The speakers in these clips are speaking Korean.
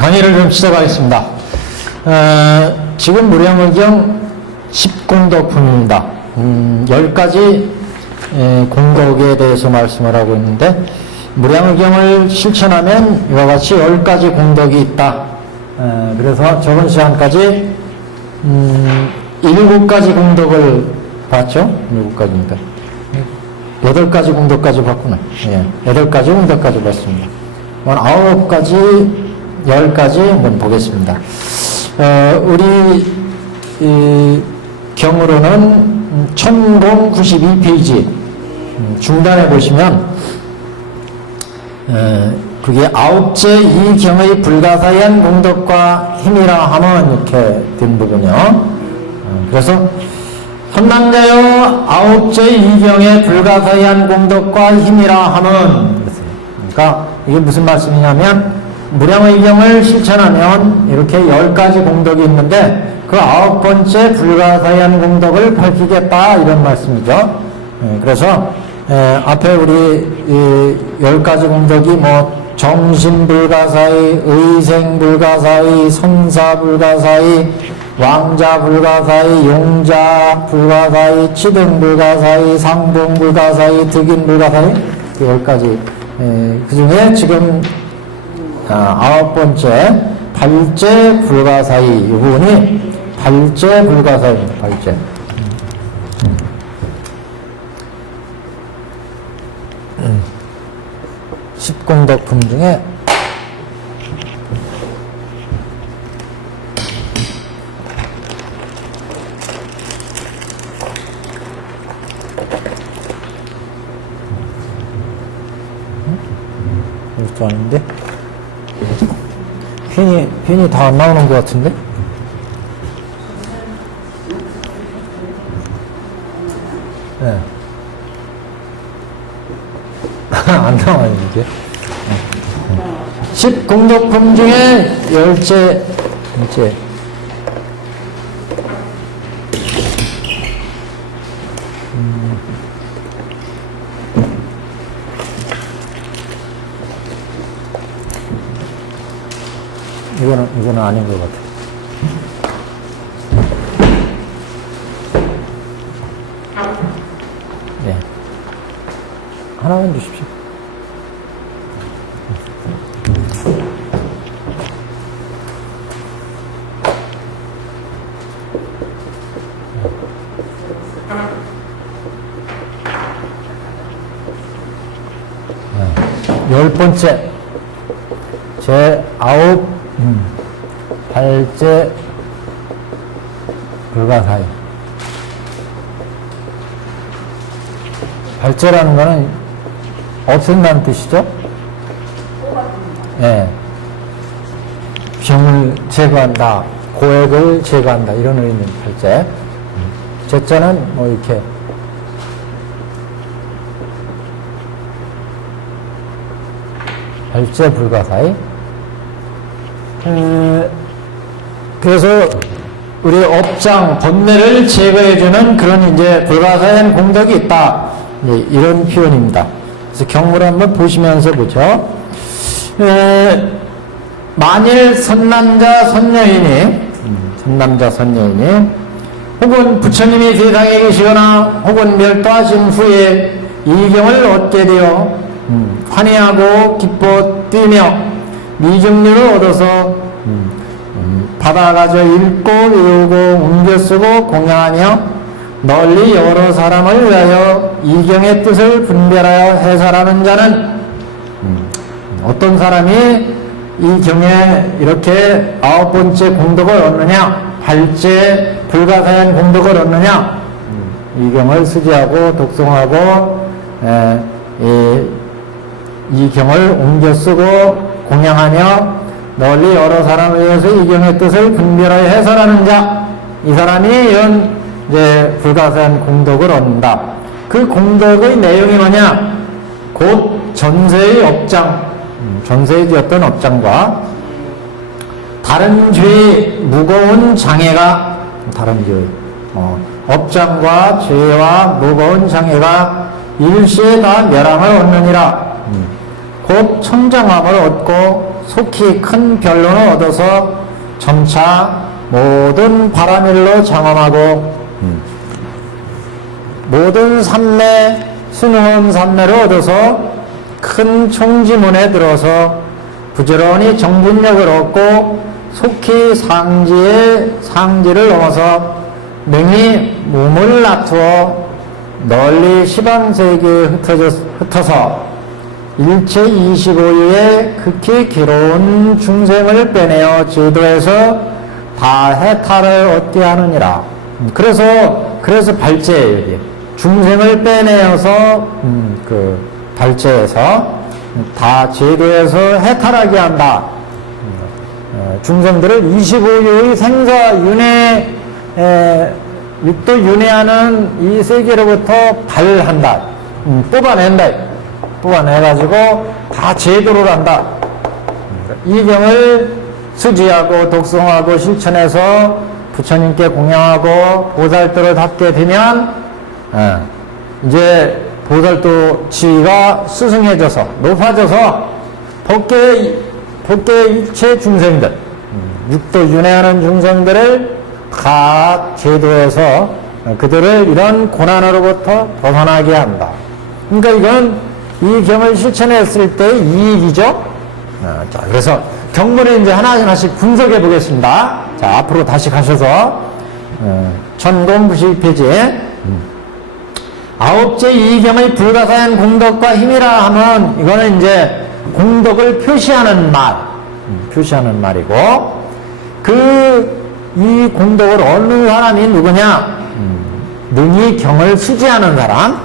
강의를 좀 시작하겠습니다. 지금 무량의경 10공덕품입니다. 10가지 공덕에 대해서 말씀을 하고 있는데, 무량의경을 실천하면 이와 같이 10가지 공덕이 있다. 그래서 저번 시간까지 7가지 공덕을 봤죠? 7가지입니다. 8가지 공덕까지 봤구나. 8가지 공덕까지 봤습니다. 9가지, 10가지 한번 보겠습니다. 우리 경으로는 1092페이지 중단에 보시면 그게 9째 이 경의 불가사의한 공덕과 힘이라 하면 이렇게 된 부분이요. 그래서 선남자여 9째 이 경의 불가사의한 공덕과 힘이라 하면, 그러니까 이게 무슨 말씀이냐면 무량의경을 실천하면 이렇게 10가지 공덕이 있는데 그 9번째 불가사의한 공덕을 밝히겠다 이런 말씀이죠. 그래서 앞에 우리 10가지 공덕이 뭐 정신불가사의, 의생불가사의, 선사불가사의, 왕자불가사의, 용자불가사의, 치등불가사의, 상봉불가사의, 득인불가사의, 10가지. 그 중에 지금 9번째 발제 불가사의 이 부분이 발제 불가사의입니다. 발제. 십공덕품 중에 이것도 아닌데 펜이 다 안 나오는 것 같은데? 네. 안 나와요, 이게. 10공덕품 중에 10째. 이거는 아닌 것 같아요. 네. 하나만 주십시오. 네. 10번째. 제9 발제 불가사의. 발제라는 거는 없앤다는 뜻이죠? 예. 병을 제거한다, 고액을 제거한다, 이런 의미는 발제. 제자는 뭐 이렇게 발제 불가사의. 그래서 우리 업장, 번뇌를 제거해주는 그런 이제 불가사의한 공덕이 있다. 이런 표현입니다. 그래서 경물을 한번 보시면서 보죠. 만일 선남자, 선녀인이 혹은 부처님이 세상에 계시거나 혹은 멸도하신 후에 이 경을 얻게 되어 환희하고 기뻐 뛰며 미증류를 얻어서 받아가져 읽고 외우고 옮겨 쓰고 공양하며 널리 여러 사람을 위하여 이경의 뜻을 분별하여 해설하는 자는 어떤 사람이 이 경에 이렇게 9번째 공덕을 얻느냐, 발제 불가사의한 공덕을 얻느냐, 이 경을 수지하고 독송하고 이 경을 옮겨 쓰고 공양하며 널리 여러 사람을 위해서 이 경의 뜻을 분별하여 해설하는 자, 이 사람이 이런 이제 불가사의한 공덕을 얻는다. 그 공덕의 내용이 뭐냐? 곧 전세의 업장, 전세에 지었던 업장과 다른 죄의 무거운 장애가, 다른 죄의 업장과 죄와 무거운 장애가 일시에 다 멸함을 얻느니라. 곧 천정함을 얻고 속히 큰 변론을 얻어서 점차 모든 바람일로 장엄하고 모든 삼매 순응한 삼매를 얻어서 큰 총지문에 들어서 부지런히 정분력을 얻고 속히 상지를 넘어서 능히 몸을 낮추어 널리 시방세계에 흩어서 일체 25유의 극히 기로운 중생을 빼내어 제도에서 다 해탈을 얻게 하느니라. 그래서 발제예요, 여기. 중생을 빼내어서, 발제해서 다 제도에서 해탈하게 한다. 중생들을 25유의 생사윤회, 육도 윤회하는 이 세계로부터 발한다. 뽑아낸다. 뽑아내가지고 다 제도를 한다. 이 경을 수지하고 독송하고 실천해서 부처님께 공양하고 보살도를 닦게 되면 이제 보살도 지위가 스승해져서 높아져서 법계의 일체 중생들 육도 윤회하는 중생들을 각 제도에서 그들을 이런 고난으로부터 벗어나게 한다. 그러니까 이건 이 경을 실천했을 때의 이익이죠. 자, 그래서 경문을 이제 하나씩 분석해 보겠습니다. 자, 앞으로 다시 가셔서 천공부식 페이지 아홉째 이 경의 불가사한 공덕과 힘이라 하면 이거는 이제 공덕을 표시하는 말이고 이 공덕을 얻는 사람이 누구냐? 능히 경을 수지하는 사람.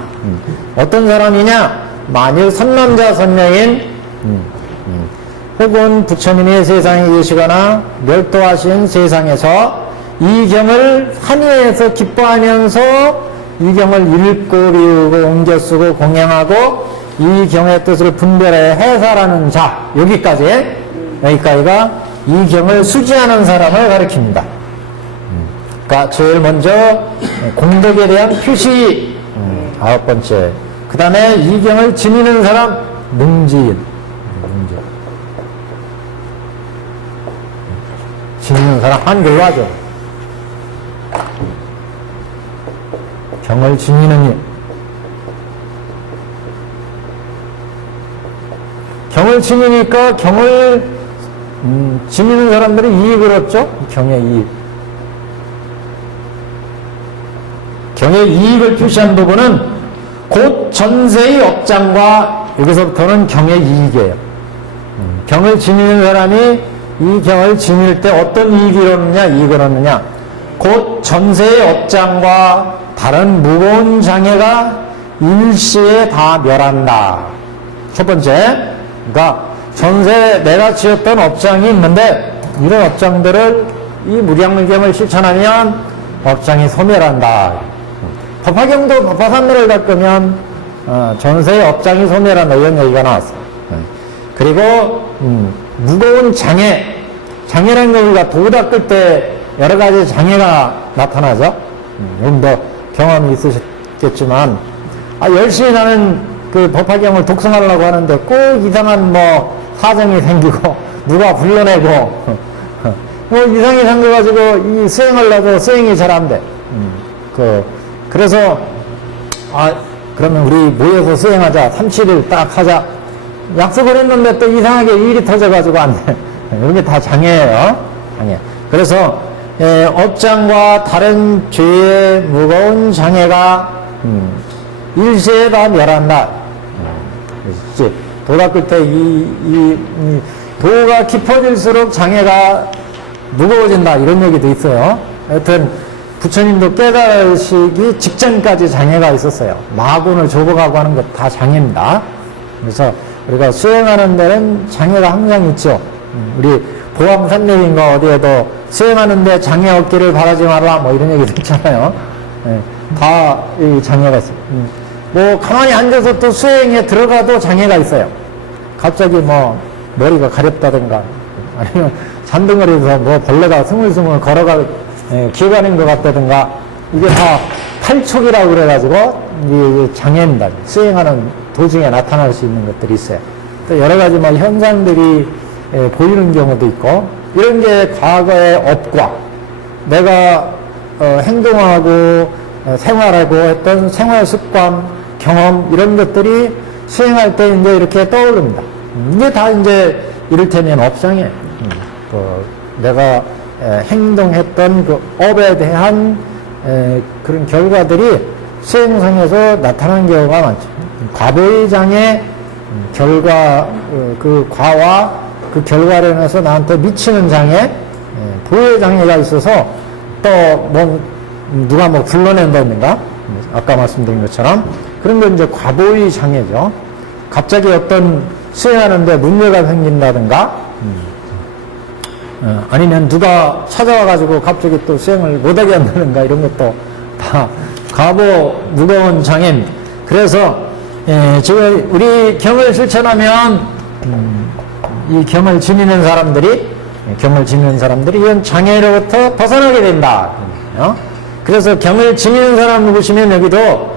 어떤 사람이냐? 만일 선남자 선명인 혹은 부처님이 세상에 계시거나 멸도하신 세상에서 이 경을 한의해서 기뻐하면서 이 경을 읽고 비우고 옮겨 쓰고 공양하고 이 경의 뜻을 분별해 해설하는 자, 여기까지가 이 경을 수지하는 사람을 가리킵니다. 그러니까 제일 먼저 공덕에 대한 표시, 아홉 번째. 그 다음에 이 경을 지니는 사람, 능지인. 지니는 사람, 한글로 하죠. 경을 지니는 일. 경을 지니니까 경을 지니는 사람들이 이익을 얻죠. 경의 이익. 경의 이익을 표시한 부분은 곧 전세의 업장과 여기서부터는 경의 이익이에요. 경을 지니는 사람이 이 경을 지닐 때 어떤 이익을 얻느냐, 곧 전세의 업장과 다른 무거운 장애가 일시에 다 멸한다. 첫 번째, 그러니까 전세 내가 지었던 업장이 있는데 이런 업장들을 이 무량물경을 실천하면 업장이 소멸한다. 법화경도 법화산매를 닦으면 전세의 업장이 소멸한다 이런 얘기가 나왔어요. 그리고 무거운 장애라는 게 우리가 도 닦을 때 여러 가지 장애가 나타나죠. 여러분도 경험이 있으셨겠지만 열심히 나는 그 법화경을 독송하려고 하는데 꼭 이상한 사정이 생기고 누가 불러내고 이상이 생겨가지고 이 수행하려고 수행이 잘 안 돼. 그래서 그러면 우리 모여서 수행하자. 3-7일 딱 하자. 약속을 했는데 또 이상하게 일이 터져가지고 안 돼. 이런 게 다 장애예요. 장애. 그래서 업장과 다른 죄의 무거운 장애가 일시에 다 멸한다. 도 닦을 때 이 도가 깊어질수록 장애가 무거워진다 이런 얘기도 있어요. 하여튼 부처님도 깨달으시기 직전까지 장애가 있었어요. 마군을 조복하고 하는 것 다 장애입니다. 그래서 우리가 수행하는 데는 장애가 항상 있죠. 우리 보암산맥인가 어디에도 수행하는데 장애 없기를 바라지 마라 이런 얘기도 있잖아요. 다 이 장애가 있어요. 가만히 앉아서 또 수행에 들어가도 장애가 있어요. 갑자기 머리가 가렵다든가 아니면 잔등거리에서 벌레가 스물스물 기어가는 것 같다든가 이게 다 탈촉이라고 그래가지고 이게 장애입니다. 수행하는 도중에 나타날 수 있는 것들이 있어요. 또 여러 가지 현상들이 보이는 경우도 있고, 이런 게 과거의 업과 내가 행동하고 생활하고 했던 생활 습관, 경험, 이런 것들이 수행할 때 이제 이렇게 떠오릅니다. 이게 다 이제 이를테면 업상이에요. 내가 행동했던 그 업에 대한 그런 결과들이 수행상에서 나타나는 경우가 많죠. 과보의 장애 결과, 그 과와 그 결과로 인해서 나한테 미치는 장애, 보의 장애가 있어서 또 뭐 누가 뭐 불러낸다든가, 아까 말씀드린 것처럼 그런 건 이제 과보의 장애죠. 갑자기 어떤 수행하는데 문제가 생긴다든가, 아니면 누가 찾아와가지고 갑자기 또 수행을 못하게 한다든가, 이런 것도 다 과보 무거운 장애입니다. 그래서 지금 우리 경을 실천하면 이 경을 지니는 사람들이 이런 장애로부터 벗어나게 된다. 그래서 경을 지니는 사람 보시면 여기도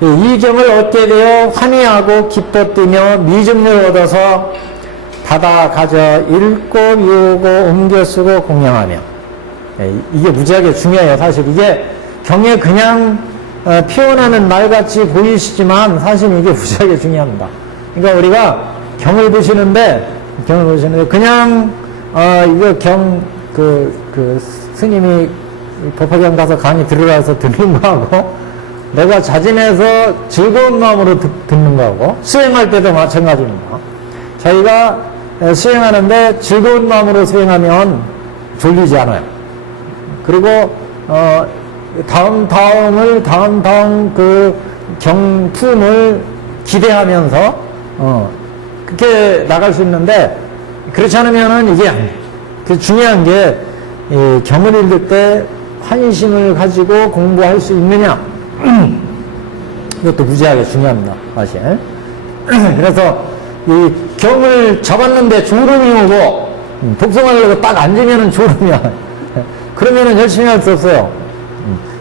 이 경을 얻게 되어 환희하고 기뻐 뛰며 미증을 얻어서 받아 가져 읽고 이우고 옮겨 쓰고 공양하며. 이게 무지하게 중요해요. 사실 이게 경에 그냥 표현하는 말같이 보이시지만 사실 이게 무지하게 중요합니다. 그러니까 우리가 경을 보시는데 그냥 이거 그 스님이 법화경 가서 강의 들으라서 듣는 거하고, 내가 자진해서 즐거운 마음으로 듣는 거하고, 수행할 때도 마찬가지입니다. 저희가 수행하는데 즐거운 마음으로 수행하면 졸리지 않아요. 그리고 다음 그 경품을 기대하면서 그렇게 나갈 수 있는데, 그렇지 않으면은 이게 안 돼요. 그 중요한 게 경을 읽을 때 환심을 가지고 공부할 수 있느냐, 이것도 무지하게 중요합니다, 사실. 그래서 이 경을 잡았는데 졸음이 오고 독성하려고 딱 앉으면은 졸음이야. 그러면은 열심히 할 수 없어요.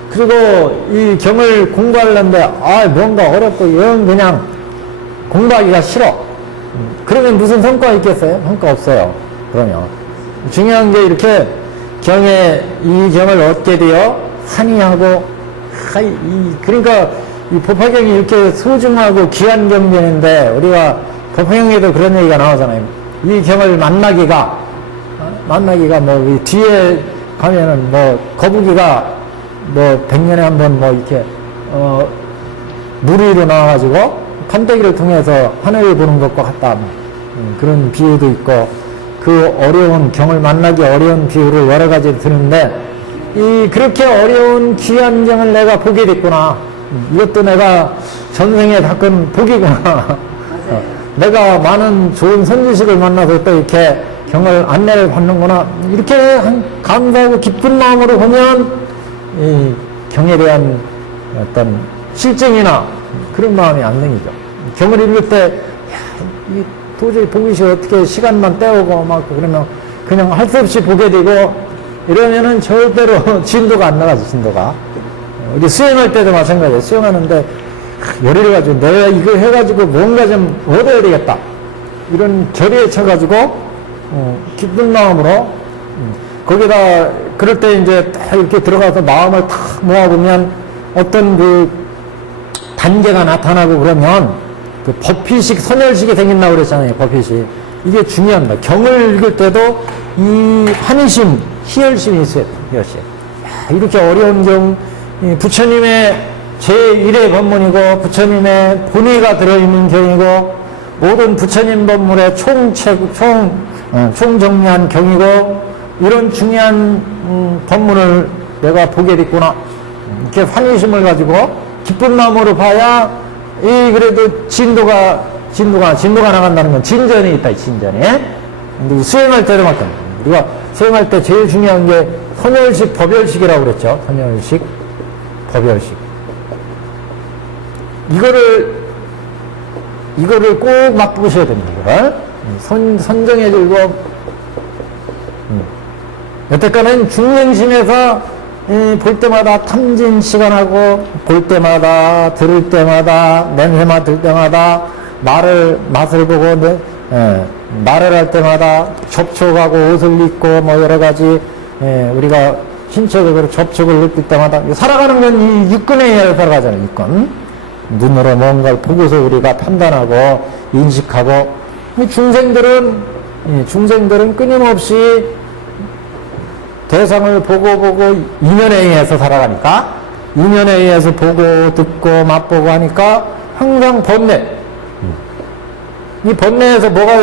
그리고 이 경을 공부하려는데 뭔가 어렵고 영 그냥 공부하기가 싫어. 그러면 무슨 성과가 있겠어요? 성과 없어요. 그러면 중요한 게 이렇게 이 경을 얻게 되어 환희하고, 그러니까 이 법화경이 이렇게 소중하고 귀한 경전인데, 우리가 법화경에도 그런 얘기가 나오잖아요. 이 경을 만나기가 뭐 뒤에 가면은 뭐 거북이가 뭐 100년에 한 번 뭐 이렇게 물 위로 나와가지고 판때기를 통해서 하늘을 보는 것과 같다, 그런 비유도 있고, 그 어려운 경을 만나기 어려운 비유를 여러 가지 드는데, 그렇게 어려운 귀한 경을 내가 보게 됐구나. 이것도 내가 전생에 닦은 복이구나. 내가 많은 좋은 선지식을 만나서 또 이렇게 경을 안내를 받는구나. 이렇게 감사하고 기쁜 마음으로 보면 이 경에 대한 어떤 실증이나 그런 마음이 안 생기죠. 경을 읽을 때 도저히 보기 싫어, 어떻게 시간만 때우고 막 그러면 그냥 할 수 없이 보게 되고, 이러면은 절대로 진도가 안 나가죠. 진도가. 우리 수행할 때도 마찬가지예요. 수행하는데 열의를 가지고 내가 이거 해가지고 뭔가 좀 얻어야 되겠다, 이런 결의에 쳐가지고 기쁜 마음으로 거기다 그럴 때 이제 딱 이렇게 들어가서 마음을 탁 모아보면 어떤 그 단계가 나타나고, 그러면 그 법희식, 선열식이 생긴다고 그랬잖아요. 법희식. 이게 중요합니다. 경을 읽을 때도 이 환희심, 희열심이 있어요. 희열심. 이렇게 어려운 경, 부처님의 제1의 법문이고 부처님의 본의가 들어있는 경이고, 모든 부처님 법문의 총정리한 경이고, 이런 중요한 법문을 내가 보게 됐구나, 이렇게 환희심을 가지고 기쁜 마음으로 봐야 그래도 진도가 나간다는 건 진전이 있다, 진전이. 근데 수행할 때도 마찬가지입니다. 우리가 수행할 때 제일 중요한 게 선열식, 법열식이라고 그랬죠. 선열식, 법열식. 이거를 꼭 맛보셔야 됩니다. 이걸. 선정해 줄고, 여태까지는 중량심에서 볼 때마다 탐진 시간하고, 볼 때마다, 들을 때마다, 냄새 맡을 때마다, 맛을 보고, 말을 할 때마다 접촉하고 옷을 입고 뭐 여러 가지 우리가 신체적으로 접촉을 느낄 때마다 살아가는 건 이 육근에 의해서 살아가잖아요. 육근. 눈으로 뭔가를 보고서 우리가 판단하고 인식하고 중생들은 끊임없이 대상을 보고 인연에 의해서 살아가니까 인연에 의해서 보고 듣고 맛보고 하니까 항상 번뇌. 이 번뇌에서 뭐가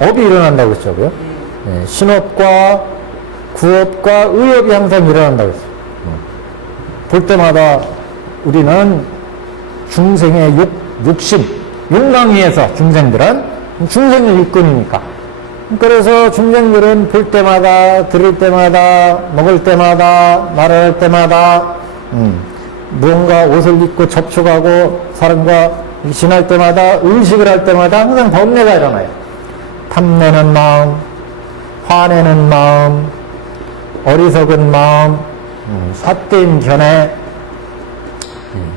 업이 일어난다고 했죠. 신업과 구업과 의업이 항상 일어난다고 했어요. 볼 때마다 우리는 중생의 욕심, 욕망위에서 중생들은 중생의 육근이니까. 그래서 중생들은 볼 때마다, 들을 때마다, 먹을 때마다, 말을 할 때마다, 무언가 옷을 입고 접촉하고 사람과 지날 때마다, 의식을 할 때마다 항상 번뇌가 일어나요. 탐내는 마음, 화내는 마음, 어리석은 마음, 삿된 견해,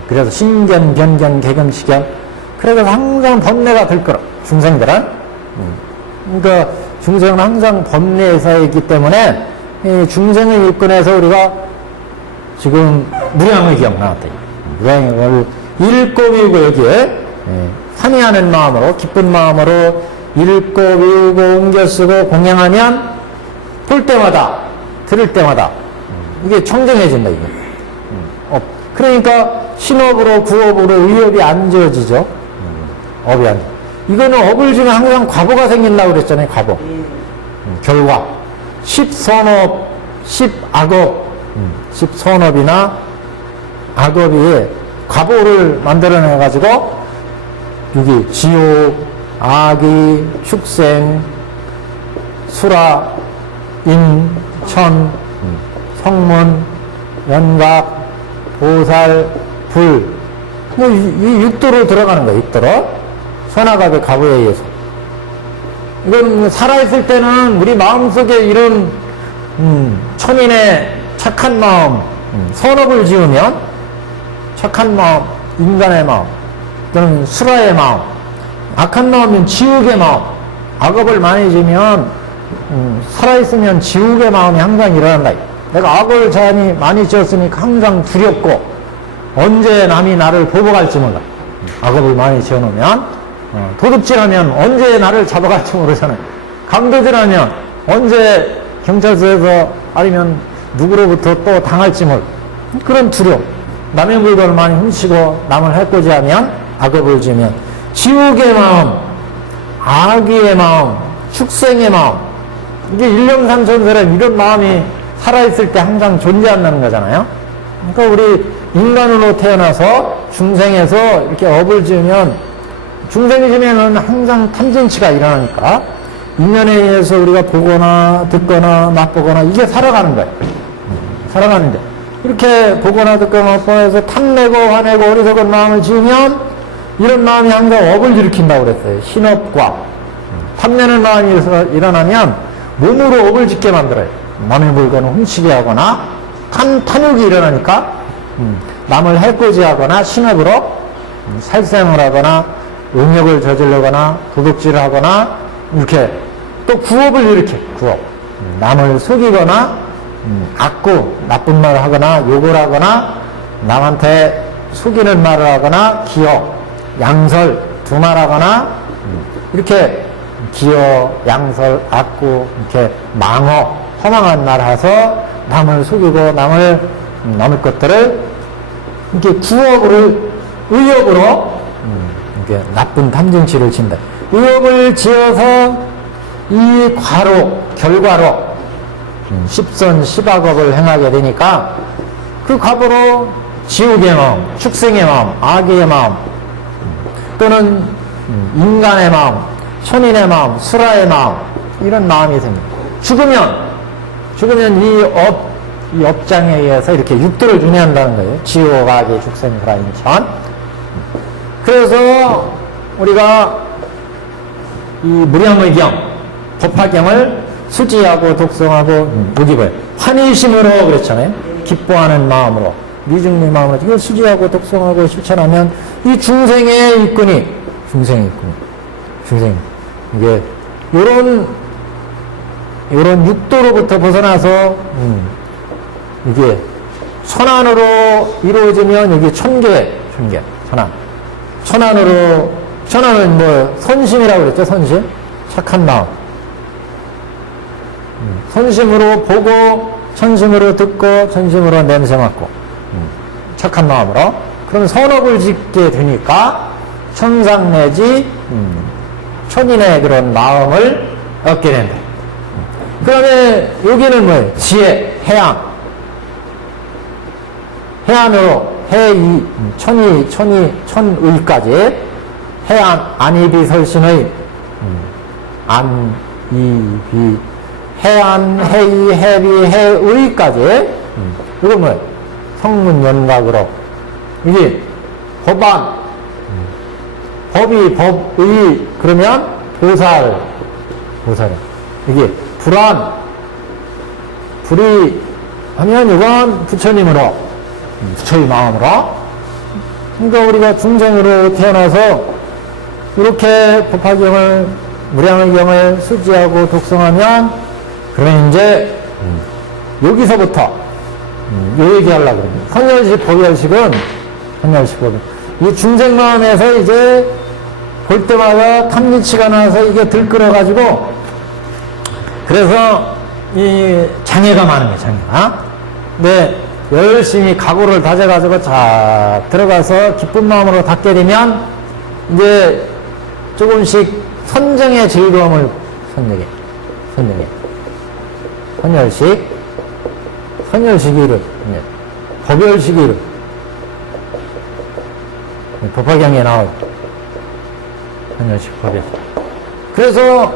그래서 신견, 변견, 개견, 그래서 항상 번뇌가 들 거라, 중생들은. 그러니까 중생은 항상 번뇌에 있기 때문에 이 중생의 일꾼에서 우리가 지금 무량의경 나왔다. 무량의경을 읽고 외우고 여기에 환희하는 마음으로, 기쁜 마음으로 읽고 외우고 옮겨 쓰고 공양하면 볼 때마다, 들을 때마다 이게 청정해진다, 이게. 그러니까 신업으로, 구업으로 의업이 안 지어지죠. 업이 안. 이거는 업을 주면 항상 과보가 생긴다고 그랬잖아요, 과보. 결과. 10선업, 10악업, 10선업이나 악업이 과보를 만들어내가지고, 여기 지옥, 악의, 축생, 수라, 인, 천, 성문, 연각, 보살, 불, 이 육도로 들어가는 거예요, 육도로. 선악악의 가부에 의해서. 이건 살아있을 때는 우리 마음속에 이런, 천인의 착한 마음, 선업을 지으면, 착한 마음, 인간의 마음, 또는 수라의 마음, 악한 마음은 지옥의 마음, 악업을 많이 지으면, 살아있으면 지옥의 마음이 항상 일어난다. 내가 악을 많이 지었으니까 항상 두렵고, 언제 남이 나를 보고 갈지 몰라. 악업을 많이 지어놓으면, 도둑질하면 언제 나를 잡아갈지 모르잖아요. 강도질하면 언제 경찰서에서 아니면 누구로부터 또 당할지 몰라. 그런 두려움. 남의 물건을 많이 훔치고 남을 해코지하면, 악업을 지으면 지옥의 마음, 악의의 마음, 축생의 마음, 이게 일념삼천사람 이런 마음이 살아있을 때 항상 존재한다는 거잖아요. 그러니까 우리 인간으로 태어나서 중생에서 이렇게 업을 지으면, 중생이 지면은 항상 탐진치가 일어나니까 인연에 의해서 우리가 보거나 듣거나 맛보거나 이게 살아가는 거예요. 살아가는데 이렇게 보거나 듣거나 맛보면서 탐내고 화내고 어리석은 마음을 지으면 이런 마음이 항상 업을 일으킨다고 그랬어요. 신업과 탐내는 마음이 일어나면 몸으로 업을 짓게 만들어요. 남의 물건을 훔치게 하거나 탐욕이 일어나니까 남을 해코지하거나 신업으로 살생을 하거나 음욕을 저지르거나 도둑질을 하거나 이렇게 또 구업을 일으켜. 구업. 남을 속이거나 악구, 나쁜 말을 하거나 욕을 하거나 남한테 속이는 말을 하거나 기어, 양설, 두말하거나 이렇게 기어, 양설, 악구, 이렇게 망어, 허망한 말 해서 남을 속이고 남의 것들을 이렇게 구업으로, 의업으로 이렇게 나쁜 탐진치를 친다. 의업을 지어서 이 과로, 결과로 10선 10악업을 행하게 되니까 그 과보로 지옥의 마음, 축생의 마음, 악의 마음, 또는 인간의 마음, 천인의 마음, 수라의 마음, 이런 마음이 생깁니다. 죽으면 이 업장에 의해서 이렇게 육도를 윤회한다는 거예요. 지옥, 악의, 축생, 수라, 인천. 그래서 우리가 이 무량의경, 법화경을 수지하고 독성하고 무기를 환희심으로 그랬잖아요. 기뻐하는 마음으로, 미중리 마음으로 이걸 수지하고 독성하고 실천하면 이 중생의 일꾼이 이게 요런 육도로부터 벗어나서, 이게 천안으로 이루어지면 여기 천계, 천안. 천안은 뭐, 선심이라고 그랬죠, 선심? 착한 마음. 선심으로 보고, 천심으로 듣고, 천심으로 냄새 맡고, 착한 마음으로. 그럼 선업을 짓게 되니까, 천상 내지, 천인의 그런 마음을 얻게 된다. 그 다음에, 여기는 뭐예요? 지혜, 해안으로, 천의까지, 해안, 안이비 설신의, 해안, 해이, 해비, 해의까지, 이건 뭐예요? 성문 연각으로. 이게, 법안, 법이, 법의, 그러면, 보살. 이게, 불이 하면 이건 부처님으로, 부처의 마음으로. 그러니까 우리가 중생으로 태어나서 이렇게 법화경을, 무량의경을 수지하고 독성하면, 그러면 이제, 여기서부터, 요 얘기하려고 그래요. 선열식, 법열식은, 이 중생 마음에서 이제, 볼 때마다 탐니치가 나서 이게 들끓어가지고, 그래서, 이 장애가 많은 거예요, 장애가. 근데, 열심히 각오를 다져가지고 자 들어가서 기쁜 마음으로 닦게 되면 이제 조금씩 선정의 즐거움을 선정해. 선열식이 이름, 법열식이 이름. 법화경에 나와요. 선열식, 법열식. 그래서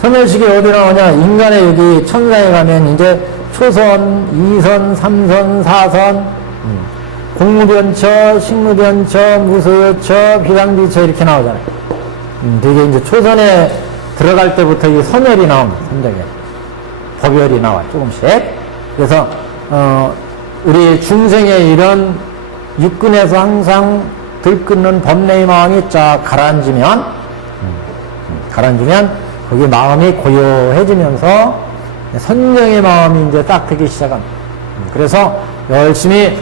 선열식이 어디 나오냐? 인간의 여기 천상에 가면 이제 초선, 2선, 3선, 4선, 공무변처, 식무변처, 무소여처, 비상비처 이렇게 나오잖아요. 되게 이제 초선에 들어갈 때부터 이 선열이 나옵니다. 선정에. 법열이 나와, 조금씩. 그래서, 우리 중생의 이런 육근에서 항상 들끓는 법내의 마음이 쫙 가라앉으면, 거기 마음이 고요해지면서 선정의 마음이 이제 딱 되기 시작합니다. 그래서 열심히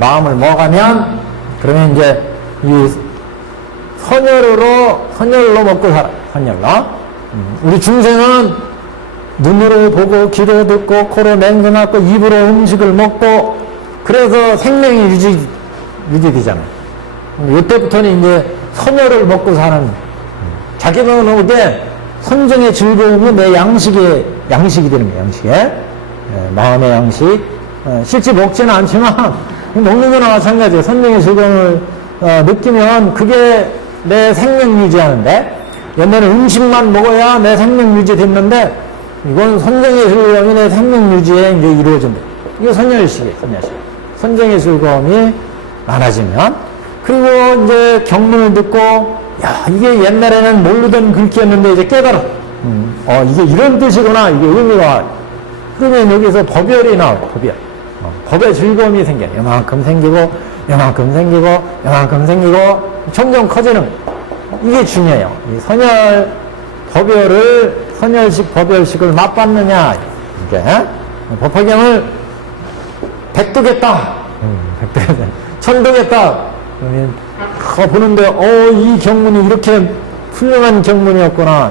마음을 먹으면, 그러면 이제 이 선열로 먹고 살아요. 선열로. 우리 중생은 눈으로 보고, 귀로 듣고, 코로 냄새 맡고, 입으로 음식을 먹고, 그래서 생명이 유지되잖아요. 이때부터는 이제 선열을 먹고 사는, 자기가 오게 선정의 즐거움이 내 양식이 되는 거예요, 양식에. 마음의 양식. 실제 먹지는 않지만, 먹는 거나 마찬가지예요. 선정의 즐거움을 느끼면 그게 내 생명 유지하는데, 옛날에 음식만 먹어야 내 생명 유지 됐는데, 이건 선정의 즐거움이 내 생명 유지에 이제 이루어진다. 이게 선열식이에요, 선열식. 선정의 즐거움이 많아지면, 그리고 이제 경문을 듣고, 야, 이게 옛날에는 모르던 글귀였는데 이제 깨달아. 이게 이런 뜻이구나. 이게 의미가. 그러면 여기서 법열이 나와요, 법열. 법의 즐거움이 생겨요. 요만큼 생기고, 점점 커지는. 이게 중요해요. 이 선열식, 법열식을 맛봤느냐. 이게. 법화경을 백두겠다. 천도겠다. 보는데, 이 경문이 이렇게 훌륭한 경문이었구나.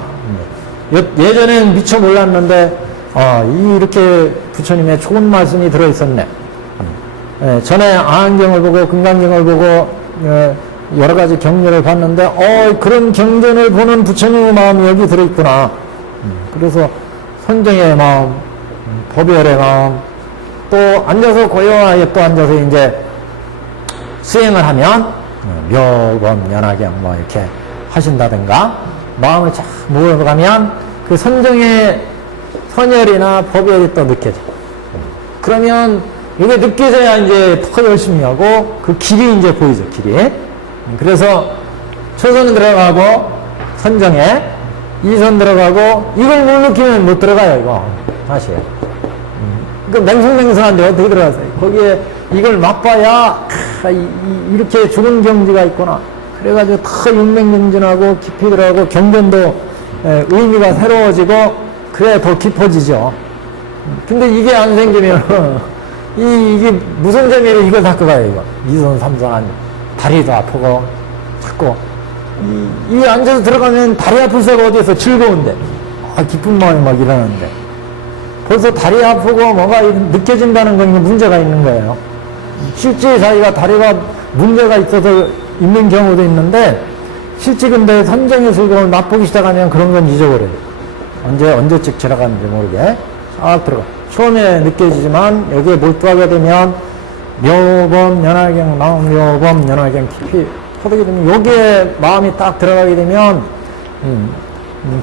예전엔 미처 몰랐는데, 이렇게 부처님의 좋은 말씀이 들어있었네. 전에 아한경을 보고, 금강경을 보고, 여러 가지 경전을 봤는데, 그런 경전을 보는 부처님의 마음이 여기 들어있구나. 그래서 선정의 마음, 법열의 마음, 또 앉아서 고요하게 또 앉아서 이제 수행을 하면, 묘범, 연화경, 이렇게 하신다든가, 마음을 쫙 모아가면 그 선정의 선열이나 법열이 또 느껴져. 그러면 이게 느껴져야 이제 더 열심히 하고 그 길이 이제 보이죠, 길이. 그래서 초선 들어가고 선정에 2선 들어가고 이걸 못 느끼면 못 들어가요, 이거. 다시. 그 맹성맹성한데 어떻게 들어가세요? 거기에 이걸 맛봐야 이렇게 좋은 경지가 있구나. 그래가지고 더 육맹경전하고 깊이 들어가고 경전도 의미가 새로워지고 그래야 더 깊어지죠. 근데 이게 안 생기면 이게 무슨 재미로 이걸 닦고 가요, 이거. 이선 삼선한 다리도 아프고 자꾸 이 앉아서 들어가면 다리 아플 새가 어디서 즐거운데 기쁜 마음이 막 일어나는데 벌써 다리 아프고 뭐가 느껴진다는 건 문제가 있는 거예요. 실제 자기가 다리가 문제가 있어서 있는 경우도 있는데 실제 근데 선정의 즐거움을 맛보기 시작하면 그런 건 잊어버려요. 언제쯤 지나가는지 모르게 싹 들어가. 처음에 느껴지지만 여기에 몰두하게 되면 묘범 연화경 나온 묘범 연화경 깊이 퍼득이 되면 여기에 마음이 딱 들어가게 되면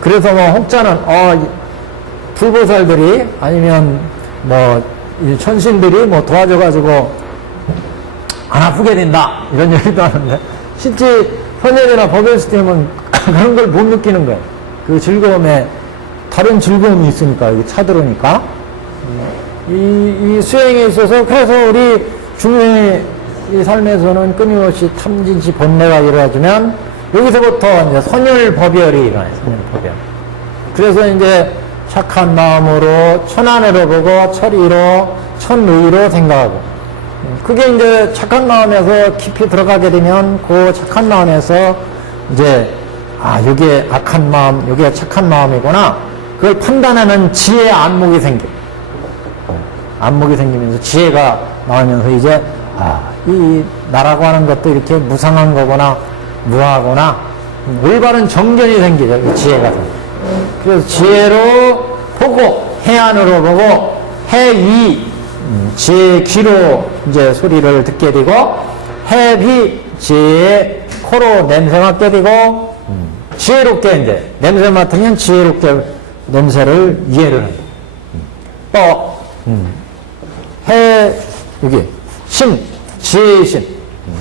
그래서 뭐 혹자는 불보살들이 아니면 뭐 천신들이 뭐 도와줘가지고 안 아프게 된다 이런 얘기도 하는데 실제 선열이나 법열수 때문에 그런 걸 못 느끼는 거예요. 그 즐거움에 다른 즐거움이 있으니까 이게 차들어오니까 이 수행에 있어서 그래서 우리 중생의 이 삶에서는 끊임없이 탐진치 번뇌가 일어나주면 여기서부터 이제 선열법열이 일어나요. 선열법열. 그래서 이제 착한 마음으로 천안으로 보고 철의로 천의로 생각하고 그게 이제 착한 마음에서 깊이 들어가게 되면 그 착한 마음에서 이제 여기에 악한 마음, 여기에 착한 마음이구나. 그걸 판단하는 지혜의 안목이 생겨. 안목이 생기면서 지혜가 나오면서 이제 이 나라고 하는 것도 이렇게 무상한 거구나, 무하구나. 올바른 정견이 생기죠. 그 지혜가 생겨. 그래서 지혜로 보고 해안으로 보고 해위 지혜의 귀로 이제 소리를 듣게 되고 해비 지혜의 코로 냄새 맡게 되고 지혜롭게 이제 냄새 맡으면 지혜롭게 냄새를 이해를 해요. 또 여기 신 지혜의 신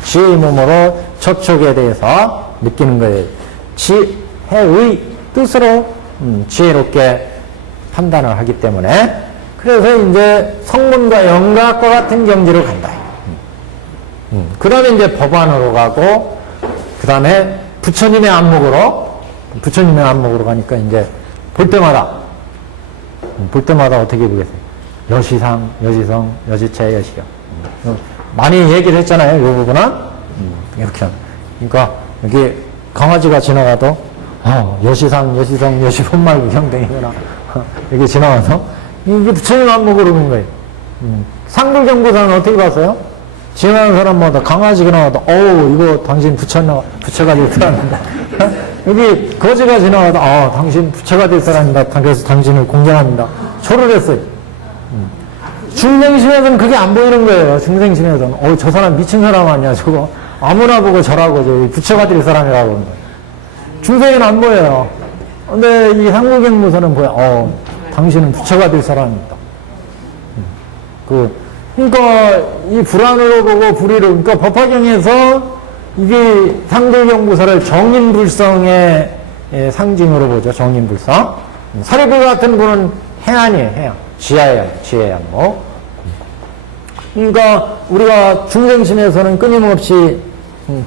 지혜의 몸으로 접촉에 대해서 느끼는 거예요. 해의 뜻으로 지혜롭게 판단을 하기 때문에 그래서 이제 성문과 영각과 같은 경지로 간다. 그 다음에 이제 법안으로 가고 그 다음에 부처님의 안목으로 가니까 이제 볼 때마다 어떻게 보겠어요? 여시상, 여시성, 여시체, 여시경. 많이 얘기를 했잖아요. 이 부분은 이렇게. 그러니까 여기 강아지가 지나가도 여시상, 여시성, 여시본말 구경등이구나. 이게 지나가서 이게 부처님 안목으로 본 거예요. 상불경보사는 어떻게 봤어요? 지나가는 사람마다 강아지가 나와도 이거 당신 부처가 될 사람이다. 여기 거지가 지나가도 당신 부처가 될 사람이다. 그래서 당신을 공경합니다. 초를 했어요. 중생심에서는 그게 안 보이는 거예요. 중생심에서는 저 사람 미친 사람 아니야. 저거 아무나 보고 저라고 부처가 될 사람이라고 하는 거예요. 중생에는 안 보여요. 근데 이 상불경보사는 보여. 당신은 부처가 될 사람입니다. 그러니까 이 불안으로 보고 불의로, 그러니까 법화경에서 이게 상불경보사를 정인불성의 상징으로 보죠. 정인불성. 사리불 같은 분은 해안이에요. 해안. 지혜야 뭐. 그러니까 우리가 중생심에서는 끊임없이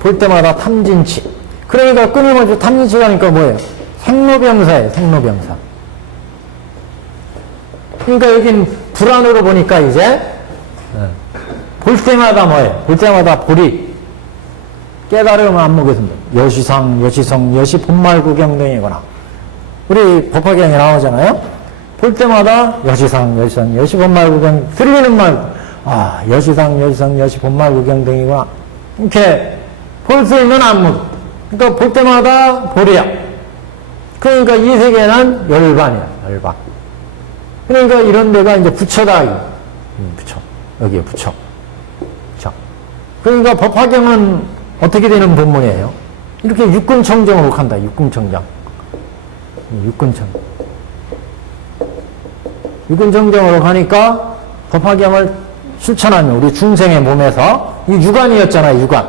볼 때마다 탐진치. 그러니까 끊임없이 탐진치가 하니까 뭐예요? 생로병사예요. 생로병사. 그러니까 여긴 불안으로 보니까 이제 볼 때마다 뭐예요? 볼 때마다 보리 깨달음 안목에서입니다. 여시상, 여시성, 여시본말구경 등이거나 우리 법화경에 나오잖아요. 볼 때마다 여시상, 여시성, 여시본말구경 들리는 말 여시상, 여시성, 여시본말구경 등이구나 이렇게 볼 수 있는 안목. 그러니까 볼 때마다 보리야. 그러니까 이 세계는 열반이야. 열반. 그러니까 이런 데가 이제 부처다. 부처. 여기에 부처. 부처. 그러니까 법화경은 어떻게 되는 본문이에요? 이렇게 육근청정으로 간다. 육근청정. 육근청정으로 가니까 법화경을 실천하면 우리 중생의 몸에서 이 유관이었잖아요. 유관.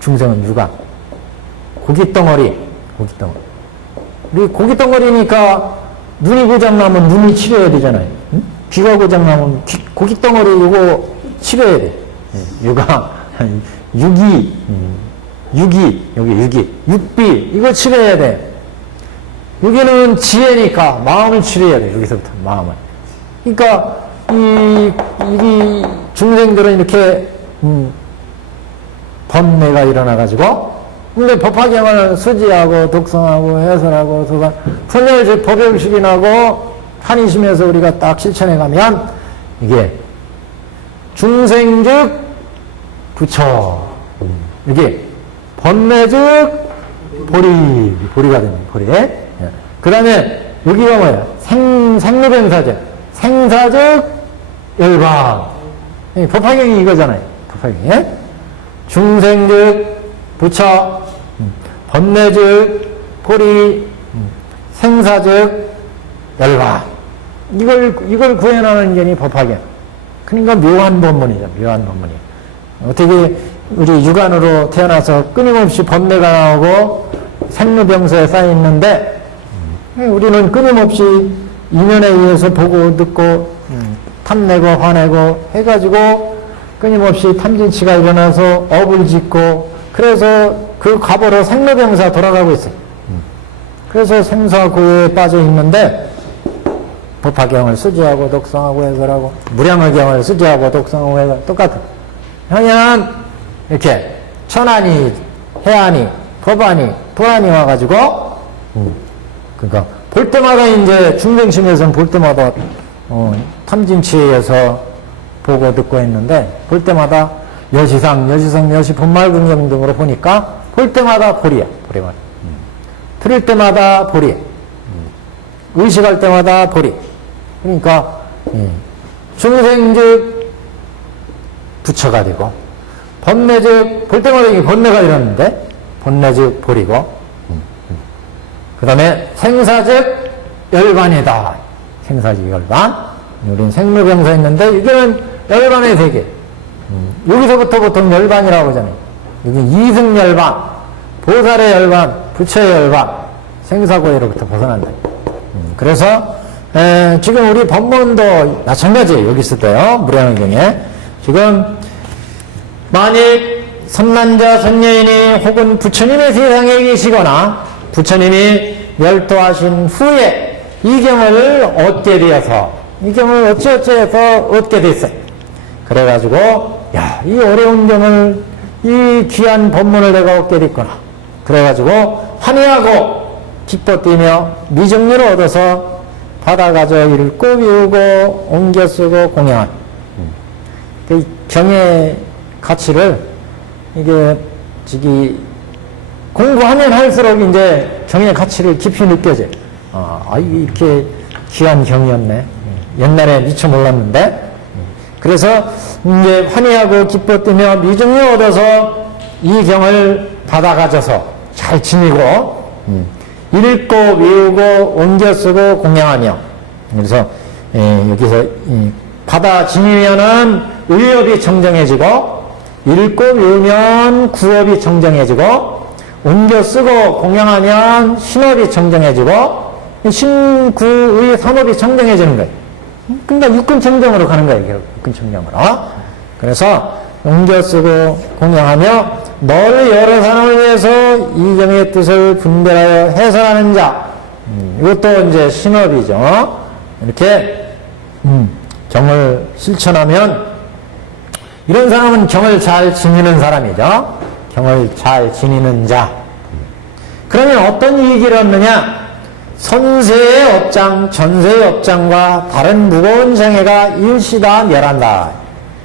중생은 유관. 고깃덩어리. 우리 고깃덩어리니까 눈이 고장나면 눈이 치료해야 되잖아요. 응? 귀가 고장나면 고깃덩어리 이거 치료해야 돼. 육이, 육비, 이거 치료해야 돼. 여기는 지혜니까 마음을 치료해야 돼. 여기서부터 마음을. 그러니까 이 중생들은 이렇게 번뇌가 일어나가지고 근데 법화경을 수지하고 독성하고 해설하고 선열즉 법용식인하고 한이심에서 우리가 딱 실천해가면 이게 중생즉 부처 이게 번뇌즉 보리가 되는 보리. 그 다음에 여기가 뭐예요? 생로병사즉 생사즉 열방. 법화경이 이거잖아요. 법화경이. 중생즉 부처, 번뇌즉 보리, 생사즉 열방. 이걸 구해나가는 게니 법화경. 그러니까 묘한 법문이죠. 묘한 법문이. 어떻게 우리 육안으로 태어나서 끊임없이 번뇌가 나오고 생로병사에 쌓여 있는데 우리는 끊임없이 인연에 의해서 보고 듣고 탐내고 화내고 해가지고 끊임없이 탐진치가 일어나서 업을 짓고 그래서 그 과보로 생로병사 돌아가고 있어요. 그래서 생사고에 빠져 있는데 법화경을 수지하고 독성하고 해설하고 무량의경을 수지하고 독성하고 해설 똑같아. 형은 이렇게 천안이 해안이 법안이 도안이 와가지고 그러니까 볼 때마다 이제 중생심에서는 볼 때마다 탐진치에서 보고 듣고 했는데 볼 때마다 여시상, 여시 분말근경 등으로 보니까 볼 때마다 보리야. 보리만. 들을 때마다 보리. 의식할 때마다 보리. 그러니까 중생즉 부처가 되고 번뇌즉 볼 때마다 이게 번뇌가 일어났는데 번뇌즉 보리고 그 다음에 생사즉 열반이다. 생사즉 열반. 우리는 생로병사 있는데 이게는 열반의 세계. 여기서부터 보통 열반이라고 하잖아요. 여기 이승열반, 보살의 열반, 부처의 열반, 생사고해로부터 벗어난다. 그래서 지금 우리 법문도 마찬가지예요. 여기 있을 때요. 무량의경에 지금 만일 선난자 선녀인이 혹은 부처님의 세상에 계시거나 부처님이 멸도하신 후에 이 경을 얻게 되어서 이 경을 어찌어찌해서 얻게 됐어요. 그래가지고 야, 이 어려운 경을 이 귀한 법문을 내가 얻게 됐구나. 그래가지고 환희하고 기뻐 뛰며 미정리를 얻어서 받아가져 읽고 비우고 옮겨 쓰고 공양한 그 경의 가치를 이게 공부하면 할수록 이제 경의 가치를 깊이 느껴져요. 이렇게 귀한 경이었네. 옛날에 미처 몰랐는데. 그래서 이제 환희하고 기뻐 뛰며 미정리 얻어서 이 경을 받아가져서 잘 지니고 읽고 외우고 옮겨 쓰고 공양하며 그래서 여기서 받아 지니면은 의업이 정정해지고 읽고 외우면 구업이 정정해지고 옮겨 쓰고 공양하면 신업이 정정해지고 신구의 산업이 정정해지는 거예요. 그러니까 육근 정정으로 가는 거예요. 결국 육근 정정으로. 그래서 옮겨 쓰고 공양하며 널 여러 사람을 위해서 이 경의 뜻을 분별하여 해설하는 자. 이것도 이제 신업이죠. 이렇게 경을 실천하면 이런 사람은 경을 잘 지니는 사람이죠. 경을 잘 지니는 자. 그러면 어떤 이익을 얻느냐? 선세의 업장, 전세의 업장과 다른 무거운 장애가 일시다 멸한다.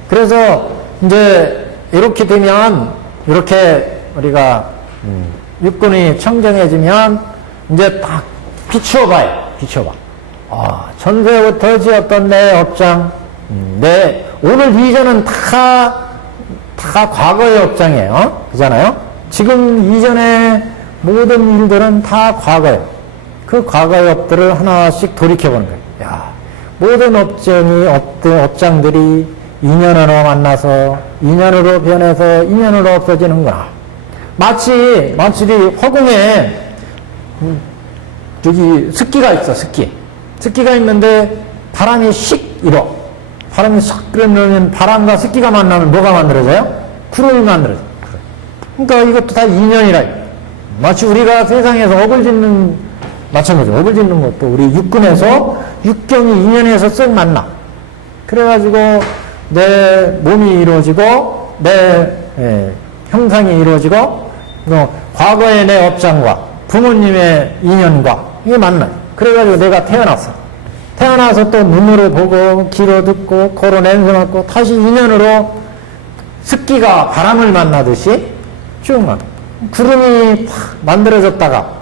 그래서 이제 이렇게 되면 이렇게 우리가 육군이 청정해지면 이제 딱 비추어봐요. 비추어봐. 전세부터 지었던 내 업장, 내 오늘 이전은 다 과거의 업장이에요. 그잖아요? 지금 이전의 모든 일들은 다 과거예요. 그 과거의 업들을 하나씩 돌이켜보는 거예요. 야, 모든 업장들이 인연으로 만나서 인연으로 변해서 인연으로 없어지는구나. 마치 허공에 저기 습기가 있어. 습기가 있는데 바람이 씩 일어. 바람이 싹 그러면 바람과 습기가 만나면 뭐가 만들어져요? 구름이 만들어져요. 그러니까 이것도 다 인연이라. 마치 우리가 세상에서 업을 짓는 마찬가지로 업을 짓는 것도 우리 육근에서 육경이 인연에서 쓱 만나. 그래가지고 내 몸이 이루어지고 내 형상이 이루어지고 과거의 내 업장과 부모님의 인연과 이게 만나요. 그래가지고 내가 태어났어. 태어나서 또 눈으로 보고 귀로 듣고 코로 냄새 맡고 다시 인연으로 습기가 바람을 만나듯이 쭉 막 구름이 팍 만들어졌다가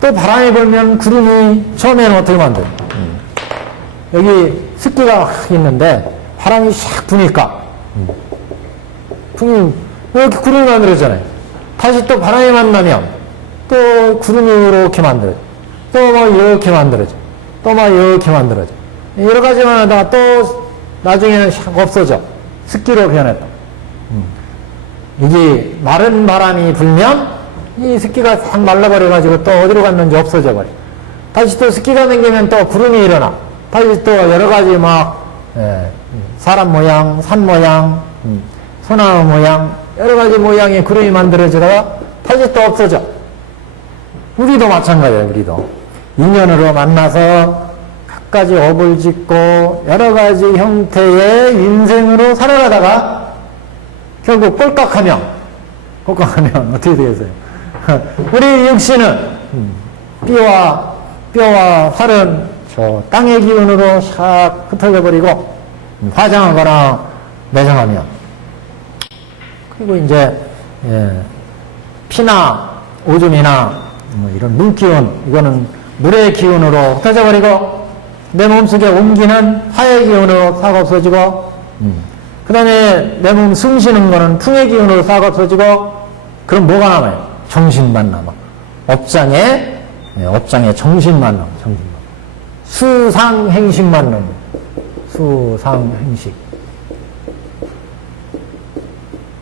또 바람이 불면 구름이 처음에는 어떻게 만들어? 여기 습기가 확 있는데 바람이 샥 부니까 이렇게 구름이 만들어지잖아요. 다시 또 바람이 만나면 또 구름이 이렇게 만들어져. 또 막 이렇게 만들어져. 또 막 이렇게 만들어져. 여러 가지만 하다가 또 나중에는 샥 없어져. 습기로 변했다. 이게 마른 바람이 불면 이 습기가 싹 말라버려가지고 또 어디로 갔는지 없어져 버려. 다시 또 습기가 생기면 또 구름이 일어나. 다시 또 여러 가지 막 사람 모양, 산 모양, 소나무 모양, 여러 가지 모양의 구름이 만들어지다가 다시 또 없어져. 우리도 마찬가지예요. 우리도 인연으로 만나서 각가지 업을 짓고 여러 가지 형태의 인생으로 살아가다가 결국 꼴깍하면 어떻게 되겠어요? 우리 육신은 뼈와 살은 저 땅의 기운으로 샥 흩어져 버리고 화장하거나 매장하면 그리고 이제 피나 오줌이나 이런 물기운 이거는 물의 기운으로 흩어져 버리고 내 몸속에 옮기는 화의 기운으로 싹 없어지고 그 다음에 내 몸 숨 쉬는 거는 풍의 기운으로 싹 없어지고 그럼 뭐가 남아요? 정신만 남아. 업장에 정신만 남아. 수상행식만 남아. 수상행식.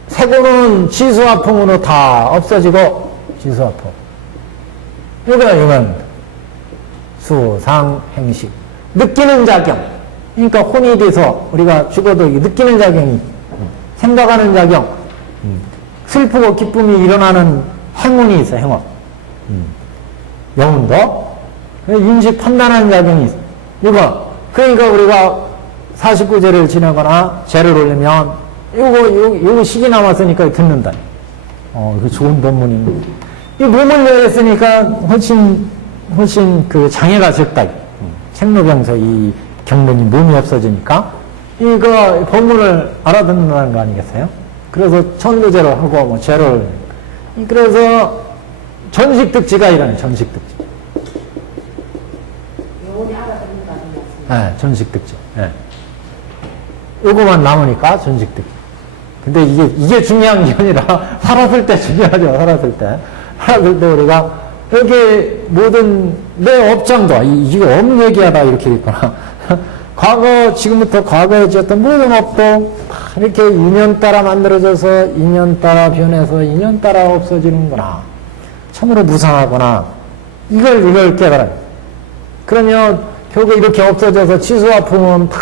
세고는 지수화풍으로 다 없어지고 지수화풍. 이건 수상행식. 느끼는 작용. 그러니까 혼이 돼서 우리가 죽어도 느끼는 작용이 생각하는 작용. 슬프고 기쁨이 일어나는 행운이 있어. 행운. 영운도 인식 판단하는 작용이 있어. 이거 그러니까 우리가 49제를 지내거나 제를 올리면 요거 시기 남았으니까 듣는다. 이거 좋은 법문인데 이 몸을 여했으니까 훨씬 그 장애가 적다. 생로병사 이 경론이 몸이 없어지니까 이거 법문을 알아듣는다는 거 아니겠어요? 그래서 천도제를 하고 뭐 제를 그래서 전식득지가 일어나요. 전식득지. 영혼이 알아듣는 거 아니겠어요? 네, 전식득지. 네. 요거만 남으니까 전식득지. 근데 이게 중요한 게 아니라 살았을 때 중요하죠. 살았을 때 우리가 이렇게 모든 내 업장도 이게 업 얘기하다 이렇게 있구나. 지금부터 과거에 지었던 모든 업도 이렇게 인연 따라 만들어져서 인연 따라 변해서 인연 따라 없어지는구나. 참으로 무상하구나. 이걸 깨달아요. 그러면 결국 이렇게 없어져서 치수화풍은 다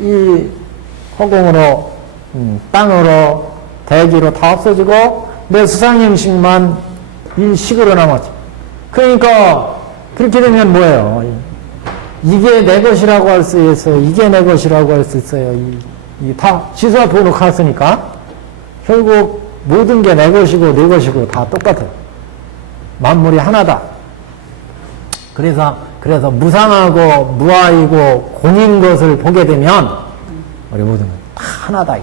이 허공으로, 땅으로, 대기로 다 없어지고 내 수상형식만 이 식으로 남았죠. 그러니까 그렇게 되면 뭐예요? 이게 내 것이라고 할 수 있어요. 이게 내 것이라고 할 수 있어요. 다 지수화풍으로 갔으니까 결국 모든 게 내 것이고 내 것이고 다 똑같아요. 만물이 하나다. 그래서 무상하고 무아이고 공인 것을 보게 되면 우리 모든 건 다 하나다.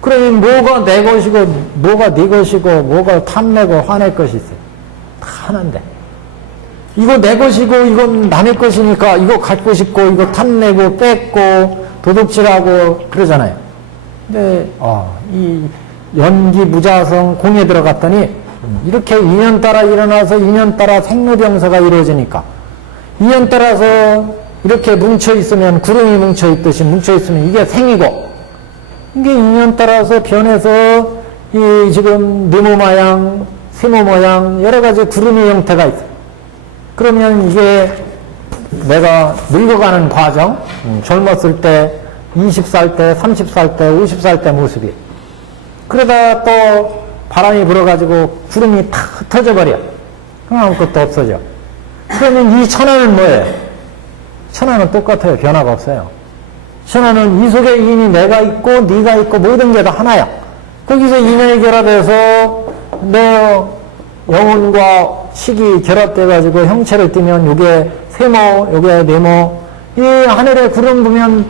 그러면 뭐가 내 것이고 뭐가 네 것이고 뭐가 탐내고 화낼 것이 있어요. 다 하나인데 이거 내 것이고 이건 남의 것이니까 이거 갖고 싶고 이거 탐내고 뺏고 도둑질하고 그러잖아요. 근데 이 연기 무자성 공에 들어갔더니 이렇게 인연 따라 일어나서 인연 따라 생로병사가 이루어지니까 인연 따라서 이렇게 뭉쳐있으면 구름이 뭉쳐있듯이 뭉쳐있으면 이게 생이고 이게 인연 따라서 변해서 이 지금 네모 모양, 세모 모양 여러 가지 구름의 형태가 있어요. 그러면 이게 내가 늙어가는 과정, 젊었을 때, 20살 때, 30살 때, 50살 때 모습이. 그러다 또 바람이 불어가지고 구름이 탁 흩어져 버려. 그럼 아무것도 없어져. 그러면 이 천하는 뭐예요? 천하는 똑같아요. 변화가 없어요. 천하는 이 속에 이미 내가 있고 네가 있고 모든 게 다 하나야. 거기서 인연이 결합해서 내 영혼과 식이 결합돼가지고 형체를 띠면 요게 세모, 요게 네모. 이 하늘에 구름 보면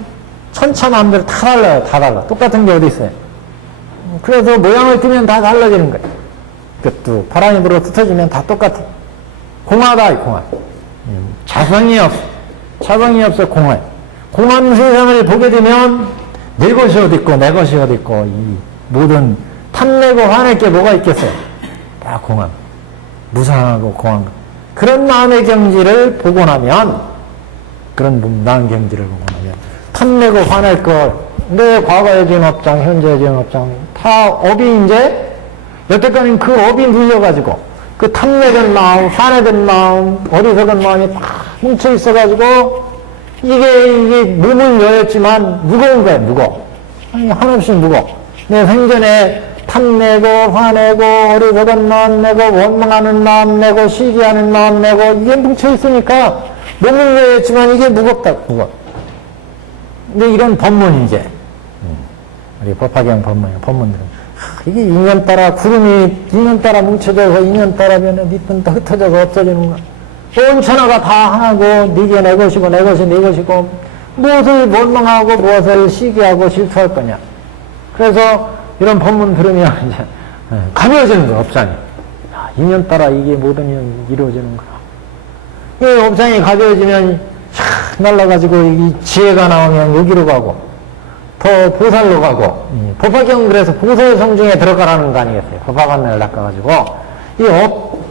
천차만별 다 달라요. 다 달라. 똑같은 게 어디 있어요? 그래서 모양을 띠면 다 달라지는 거예요. 그것도 바람이 불어 흩어지면 다 똑같아. 공하다, 이 공하. 자성이 없어. 자성이 없어, 공하. 공한 세상을 보게 되면 내 것이 어디 있고 내 것이 어디 있고 이 모든 탐내고 화낼 게 뭐가 있겠어요? 다 공한. 무상하고 공한 것. 그런 마음의 경지를 보고 나면 그런 마음의 경지를 보고 나면 탐내고 화낼 것, 내 과거에 지은 업장, 현재에 지은 업장 다 업이 이제 여태까지는 그 업이 눌려가지고 그 탐내던 마음, 화내던 마음, 어리석은 마음이 다 뭉쳐 있어가지고 이게 몸은 여였지만 무거운 거예요, 무거워. 아니, 한없이 무거워. 내 생전에 탐내고, 화내고, 어리석은 마음 내고, 원망하는 마음 내고, 시기하는 마음 내고, 이게 뭉쳐 있으니까 몸은 여였지만 이게 무겁다, 무거워. 근데 이런 법문, 이제. 우리 법화경 법문들은. 이게 인연 따라, 구름이 인연 따라 뭉쳐져서 인연 따라 변해, 밑은 다 흩어져서 없어지는 거야. 온 천하가 다 하나고, 네게 내 것이고, 내 것이 네 것이고, 무엇을 원망하고, 무엇을 시기하고, 질투할 거냐. 그래서, 이런 법문 들으면, 이제, 가벼워지는 거야, 업장이. 인연 따라 이게 모든 인연이 이루어지는 거야. 이 업장이 가벼워지면, 촥 날라가지고, 이 지혜가 나오면 여기로 가고, 더 보살로 가고, 법화경 그래서 보살 성중에 들어가라는 거 아니겠어요? 법화관내를 닦아가지고, 이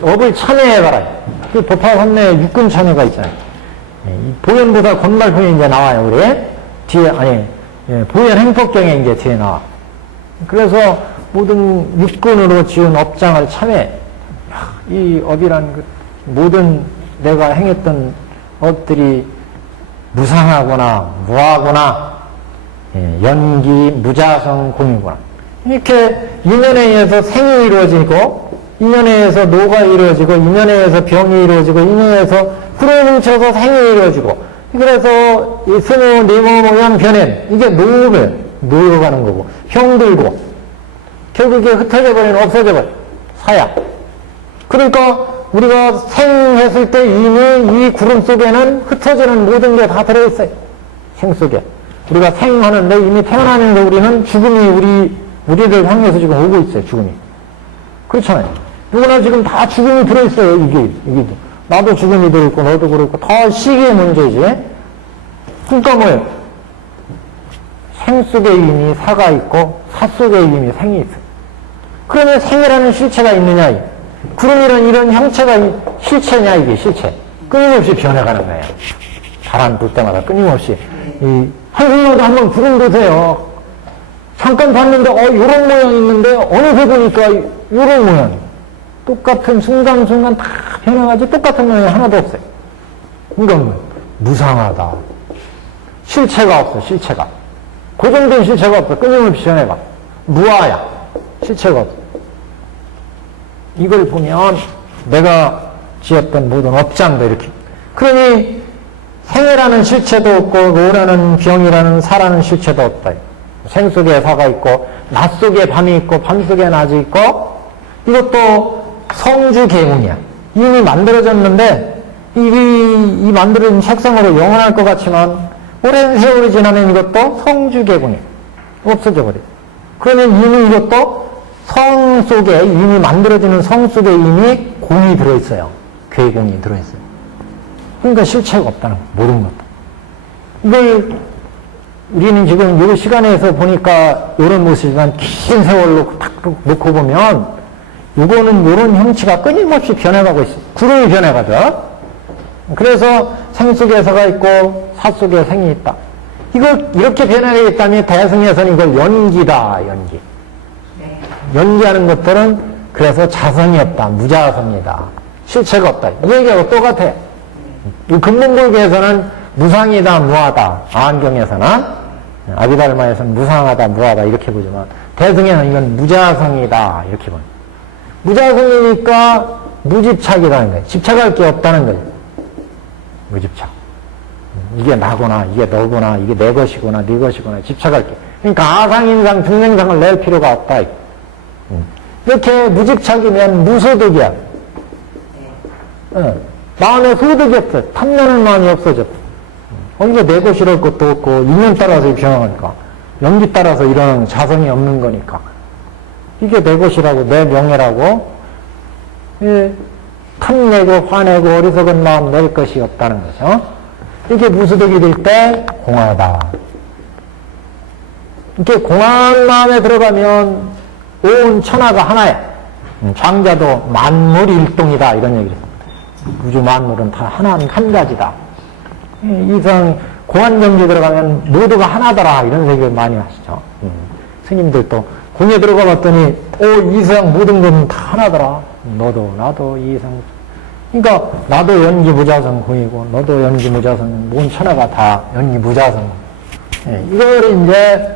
업을 참여해봐라. 그 법화관내에 육군 참여가 있잖아요. 이 보현보살 권말품이 이제 나와요, 우리. 뒤에, 아니, 보현 행법경에 이제 뒤에 나와. 그래서 모든 육군으로 지은 업장을 참여. 이 업이란 그 모든 내가 행했던 업들이 무상하거나 무하거나 연기, 무자성, 공이구나. 이렇게 인연에 의해서 생이 이루어지고, 인연에 의해서 노가 이루어지고, 인연에 의해서 병이 이루어지고, 인연에 의해서 구름이 뭉쳐서 생이 이루어지고, 그래서 이 스모, 네모 모양 변해. 이게 노로 가는 거고, 형들고, 결국에 흩어져 버리는, 없어져 버려. 사야. 그러니까 우리가 생했을 때 이미 이 구름 속에는 흩어지는 모든 게 다 들어있어요. 생 속에. 우리가 생하는데 이미 태어나면서 우리는 죽음이 우리를 향해서 지금 오고 있어요, 죽음이. 그렇잖아요. 누구나 지금 다 죽음이 들어있어요, 이게. 나도 죽음이 들어있고, 너도 그렇고, 다 시기의 문제지. 그러니까 뭐예요? 생 속에 이미 사가 있고, 사 속에 이미 생이 있어요. 그러면 생이라는 실체가 있느냐, 구름이라는 이런 형체가 실체냐, 이게 실체. 끊임없이 변해가는 거예요. 바람 불 때마다 끊임없이. 한순간도 한번 구름 보세요. 잠깐 봤는데, 요런 모양 있는데, 어느새 보니까 요런 모양. 똑같은 순간순간 다 변해가지고 똑같은 모양이 하나도 없어요. 이건 무상하다. 실체가 없어, 실체가. 고정된 실체가 없어. 끊임없이 변해가. 무아야. 실체가 없어. 이걸 보면 내가 지었던 모든 업장도 이렇게. 그러니 생이라는 실체도 없고 노라는 병이라는 사라는 실체도 없다. 생 속에 사가 있고 낮 속에 밤이 있고 밤 속에 낮이 있고 이것도 성주계문이야. 이미 만들어졌는데 이 만들어진 색상으로 영원할 것 같지만 오랜 세월이 지나면 이것도 성주계문이야. 없어져 버려. 그러면 이미 이것도 성 속에 이미 만들어지는 성 속에 이미 공이 들어있어요. 괴공이 들어있어요. 그러니까 실체가 없다는 거예요. 모든 것도. 이걸 우리는 지금 이 시간에서 보니까 이런 모습이지만 긴 세월로 딱 놓고 보면 이거는 이런 형체가 끊임없이 변해가고 있어요. 구름이 변해가죠. 그래서 생 속에 사가 있고 사 속에 생이 있다. 이걸 이렇게 변해야겠다면 대승에서는 이걸 연기다. 연기. 연기하는 것들은 그래서 자성이 없다. 무자성이다. 실체가 없다. 이 얘기하고 똑같아. 이 근본불교에서는 무상이다. 무하다. 아한경에서는 아비달마에서는 무상하다. 무하다. 이렇게 보지만 대승에는 이건 무자성이다. 이렇게 보는. 무자성이니까 무집착이라는 거예요. 집착할 게 없다는 거예요. 무집착. 이게 나구나, 이게 너구나, 이게 내 것이구나, 네 것이구나, 집착할 게. 그러니까 아상인상, 중생상을 낼 필요가 없다. 이렇게 무집착이면 무소득이야. 마음에 소득이 없어. 탐내는 마음이 없어졌다. 이게 내 것이랄 것도 없고, 인연 따라서 변화하니까. 연기 따라서 일어나는 자성이 없는 거니까. 이게 내 것이라고, 내 명예라고, 탐내고, 화내고, 어리석은 마음 낼 것이 없다는 거죠. 이게 무소득이 될 때 공하다. 이렇게 공한 마음에 들어가면 온 천하가 하나야. 장자도 만물일동이다 이런 얘기를 해요. 우주 만물은 다 한 가지다. 이상 공한 경지에 들어가면 모두가 하나더라 이런 얘기를 많이 하시죠. 스님들도 공에 들어가 봤더니 이 세상 모든 건 다 하나더라. 너도 나도 이 세상. 그러니까 나도 연기무자성 공이고 너도 연기무자성 모든 천하가 다 연기무자성. 이거를 이제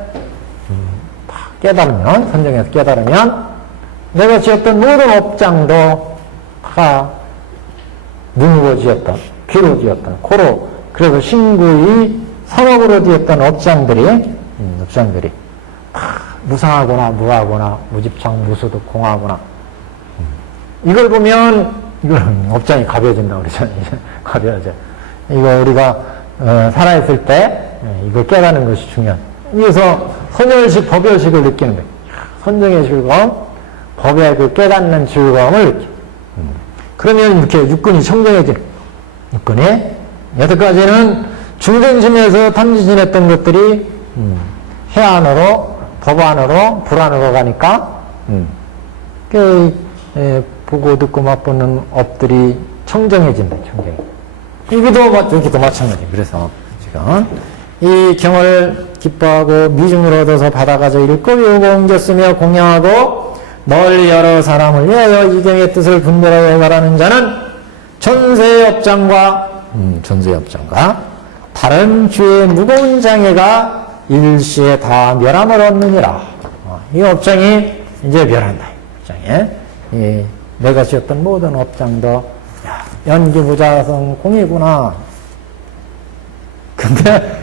다 깨달으면 선정해서 깨달으면 내가 지었던 모든 업장도 다 눈으로 지었던 귀로 지었던 코로 그래서 신구의 성업으로 지었던 업장들이 다 무상하거나 무하거나 무집착 무소득 공하거나 이걸 보면 이건 업장이 가벼워진다고 그러잖아요. 가벼워져. 이거 우리가 살아있을 때 이걸 깨닫는 것이 중요한. 그래서 선열식, 법열식을 느끼는 거예요. 선정의 즐거움, 법의 그 깨닫는 즐거움을 느끼. 그러면 이렇게 육근이 청정해지는. 육근이 여태까지는 중생심에서 탐진했던 것들이 해 안으로, 법 안으로, 불 안으로 가니까 보고 듣고 맛보는 업들이 청정해진다. 여기도 마찬가지. 그래서 지금 이 경을 기뻐하고 미중을 얻어서 받아가져 읽고 외우고 옮겼으며 공양하고 널리 여러 사람을 위하여 이 경의 뜻을 분별하여 해가라는 자는 전세의 업장과 다른 죄의 무거운 장애가 일시에 다 멸함을 얻느니라. 이 업장이 이제 멸한다. 업장에 내가 지었던 모든 업장도 연기무자성 공이구나.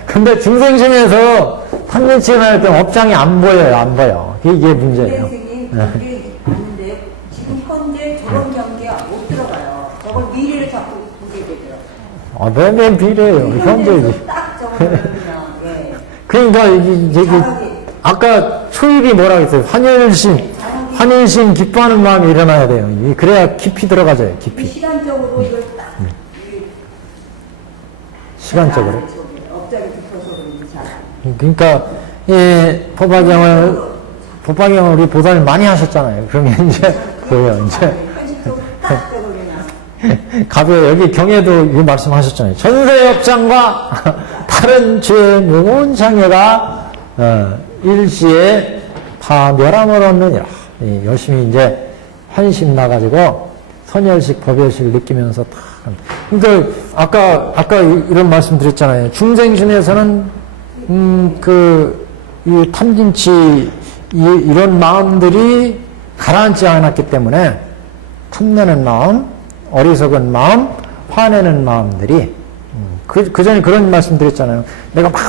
근데 중생심에서 탐진치를 할 때 업장이 안 보여. 이게 문제예요. 그게 있는데 지금 현재 저런 경계가 못 들어가요. 저걸 미래를 자꾸 보게 되더라고요. 왜 미래예요? 현재지. 딱 저걸 그냥 그러니까 아까 초입이 뭐라고 했어요? 환일심 기뻐하는 마음이 일어나야 돼요. 그래야 깊이 들어가져요. 깊이. 시간적으로 이걸 딱 시간적으로. 업장이 붙어서 그런지 잘. 그러니까 법화경을 우리 보살을 많이 하셨잖아요. 그러면 이제 보여요. 이제 가벼워. 여기 경에도 이 말씀하셨잖아요. 전세의 업장과 다른 죄의 무거운 장애가 일시에 다 멸함을 얻느니라. 열심히 이제 환심 나가지고 선열식, 법열식을 느끼면서 다. 그러니까 아까 이런 말씀 드렸잖아요. 중생심에서는 이 탐진치 이런 마음들이 가라앉지 않았기 때문에 탐내는 마음, 어리석은 마음, 화내는 마음들이 그 전에 그런 말씀 드렸잖아요. 내가 막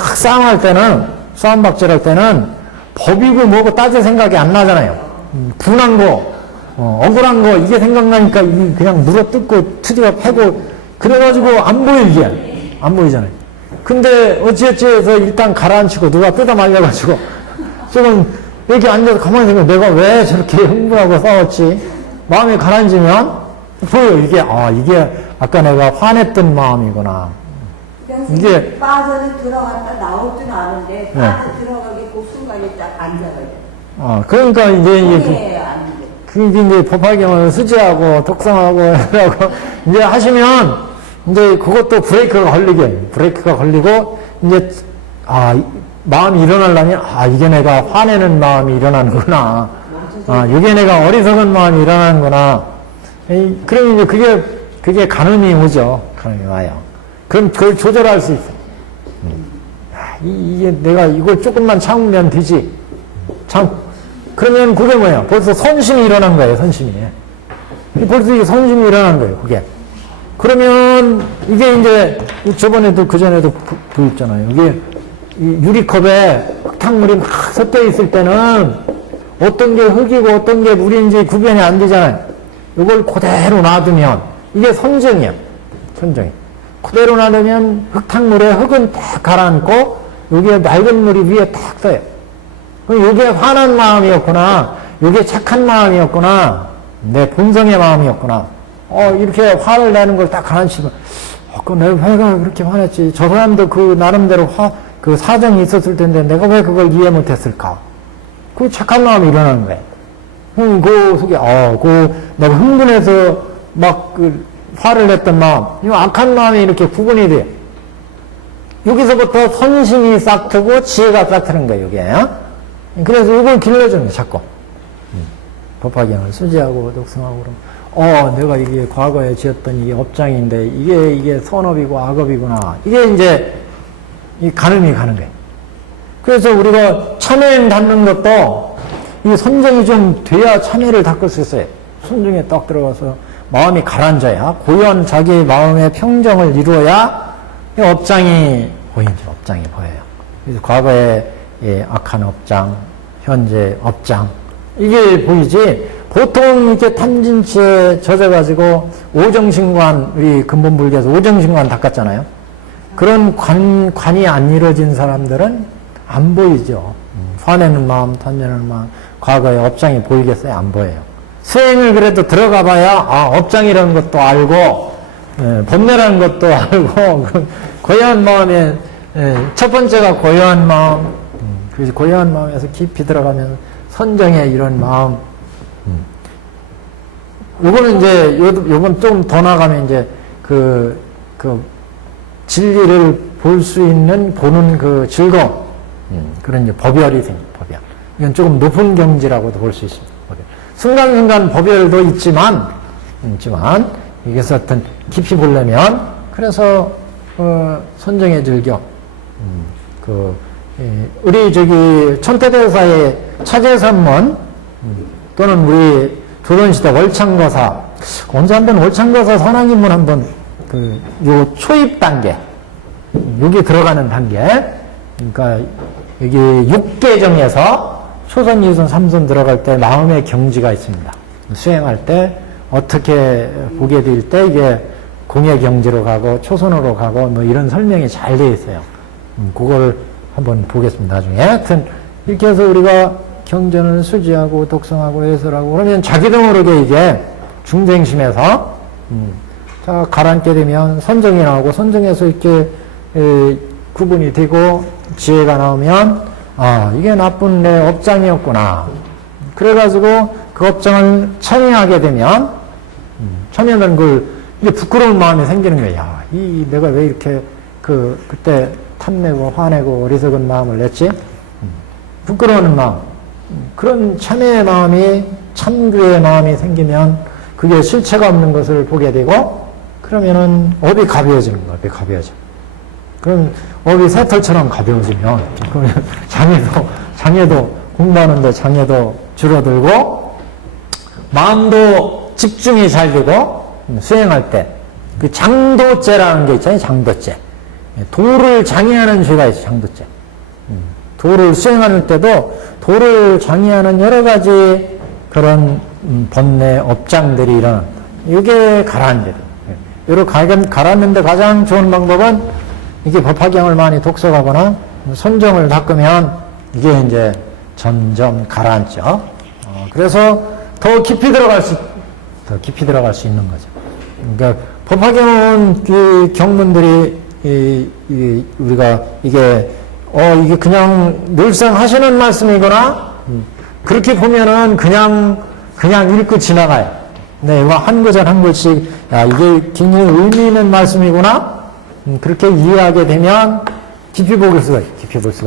싸움박질할 때는 법이고 뭐고 따질 생각이 안 나잖아요. 분한 거, 억울한 거 이게 생각나니까 그냥 물어뜯고 투지가 패고 그래가지고 안 보여 이게 안 보이잖아요. 근데 어찌어찌해서 일단 가라앉히고 누가 뜯어 말려가지고 조금 이렇게 앉아서 가만히 생각해. 내가 왜 저렇게 흥분하고 싸웠지? 마음이 가라앉으면 보여. 이게 아까 내가 화냈던 마음이구나. 이게 빠져는 들어갔다 나올 줄 아는데 빠져 들어가기 그 순간에 딱 앉아가요. 그러니까 이제 법화경을 수지하고 독성하고 하고 이제 하시면 이제 그것도 브레이크가 걸리고 이제 마음이 일어나려면 이게 내가 화내는 마음이 일어나는구나. 이게 내가 어리석은 마음이 일어나는구나. 그럼 이제 그게 가늠이 오죠. 가늠이 와요. 그럼 그걸 조절할 수 있어. 이게 내가 이걸 조금만 참으면 되지. 그러면 그게 뭐예요? 벌써 선심이 일어난 거예요, 선심이. 벌써 이게 선심이 일어난 거예요, 그게. 그러면 이게 이제 저번에도 그전에도 보였잖아요. 이게 이 유리컵에 흙탕물이 막 섞여 있을 때는 어떤 게 흙이고 어떤 게 물인지 구별이 안 되잖아요. 이걸 그대로 놔두면 이게 선정이에요. 선정이. 그대로 놔두면 흙탕물에 흙은 딱 가라앉고 여기에 맑은 물이 위에 탁 떠요. 그럼 여기에 화난 마음이었구나. 여기에 착한 마음이었구나. 내 본성의 마음이었구나. 이렇게 화를 내는 걸 딱 가라앉히면 내가 왜가 그렇게 화냈지. 저 사람도 그 나름대로 그 사정이 있었을 텐데 내가 왜 그걸 이해 못했을까. 그 착한 마음이 일어나는 거예요. 그 속에 내가 흥분해서 막 그 화를 냈던 마음, 이 악한 마음이 이렇게 구분이 돼요. 여기서부터 선심이 싹 트고 지혜가 싹 트는 거예요, 이게. 그래서 이걸 길러주는 거예요, 자꾸. 법화경을 수지하고 독성하고 그러면, 내가 이게 과거에 지었던 이게 업장인데, 이게 선업이고 악업이구나. 이게 이제, 이 가늠이 가는 거예요. 그래서 우리가 참회를 닦는 것도, 이 선정이 좀 돼야 참회를 닦을 수 있어요. 선정에 딱 들어가서 마음이 가라앉아야, 고연 자기의 마음의 평정을 이루어야, 이 업장이 보이죠. 업장이 보여요. 그래서 과거에 악한 업장, 현재 업장, 이게 보이지, 보통 이렇게 탐진치에 젖어가지고 오정신관, 우리 근본불교에서 오정신관 닦았잖아요. 그런 관이 안 이루어진 사람들은 안 보이죠. 화내는 마음, 탐내는 마음, 과거의 업장이 보이겠어요? 안 보여요. 수행을 그래도 들어가 봐야, 업장이라는 것도 알고, 법례라는 것도 알고, 고요한 마음에, 첫 번째가 고요한 마음, 그래서 고요한 마음에서 깊이 들어가면 선정의 이런 마음, 요거는 이제, 요건 좀 더 나가면 이제, 진리를 볼 수 있는, 보는 그 즐거움, 그런 이제 법열이 생겨요, 법열. 이건 조금 높은 경지라고도 볼 수 있습니다, 법열. 순간순간 법열도 있지만, 이게서 어떤 깊이 보려면, 그래서, 선정의 즐겨, 우리 천태대사의 차제선문, 또는 우리 조선시대 월창거사, 언제 한번 월창거사 선왕인문 한번, 요 초입 단계, 여기 들어가는 단계, 그러니까 여기 6계정에서 초선, 2선, 3선 들어갈 때 마음의 경지가 있습니다. 수행할 때 어떻게 보게 될 때 이게 공의 경지로 가고 초선으로 가고 뭐 이런 설명이 잘 되어 있어요. 그걸 한번 보겠습니다. 나중에. 하여튼 이렇게 해서 우리가 경전을 수지하고 독성하고 해설하고 그러면 자기도 모르게 이게 중생심에서 자 가라앉게 되면 선정이 나오고 선정에서 이렇게 구분이 되고 지혜가 나오면 이게 나쁜 내 업장이었구나. 그래가지고 그 업장을 참여하게 되면 참여하면 이게 부끄러운 마음이 생기는 거예요. 야, 내가 왜 이렇게 그때 탐내고 화내고 어리석은 마음을 냈지? 부끄러운 마음. 그런 참회의 마음이 참교의 마음이 생기면 그게 실체가 없는 것을 보게 되고 그러면은 업이 가벼워지는 거예요. 업이 가벼워져. 그럼 업이 새털처럼 가벼워지면 그러면 장애도 공부하는데 장애도 줄어들고 마음도 집중이 잘 되고 수행할 때 그 장도죄라는 게 있잖아요. 장도죄. 도를 장애하는 죄가 있어요. 장도죄. 도를 수행할 때도 도를 장애하는 여러 가지 그런 번뇌 업장들이 일어납니다. 이게 가라앉아요. 이렇게 가라앉는데 가장 좋은 방법은 이게 법화경을 많이 독서하거나 선정을 닦으면 이게 이제 점점 가라앉죠. 그래서 더 깊이 들어갈 수 있는 거죠. 그러니까 법화경은 그 경문들이 우리가 이게 그냥 늘상 하시는 말씀이거나 그렇게 보면은 그냥 읽고 지나가요. 네, 한 구절 한 글씩 이게 굉장히 의미 있는 말씀이구나. 그렇게 이해하게 되면 깊이 볼 수가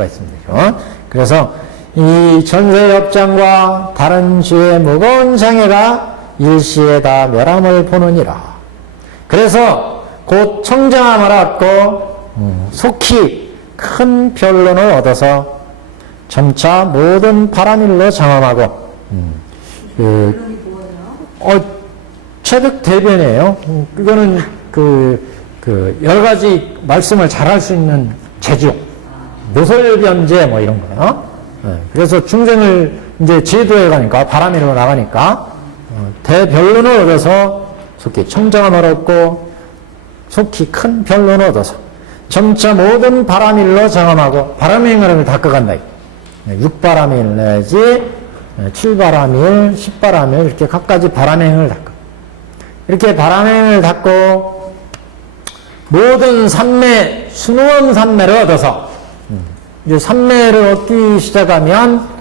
있습니다. 그래서 이 전세의 업장과 다른 죄의 무거운 장애가 일시에 다 멸함을 보느니라. 그래서 곧 청정함을 얻고 속히 큰 변론을 얻어서 점차 모든 바람일로 장엄하고 체득 대변이에요. 이거는 여러 가지 말씀을 잘할 수 있는 재주, 묘설변제 뭐 이런 거요. 그래서 중생을 이제 제도에 가니까, 바람이로 나가니까, 대변론을 얻어서 속히 청정함을 얻고, 속히 큰 변론을 얻어서, 점차 모든 바람일로 정함하고, 바람의 행을 닦아간다. 6바람일 내지, 7바람일, 10바람일, 이렇게 각가지 바람의 행을 닦아. 이렇게 바람의 행을 닦고, 모든 삼매, 순원 삼매를 얻어서, 이제 삼매를 얻기 시작하면,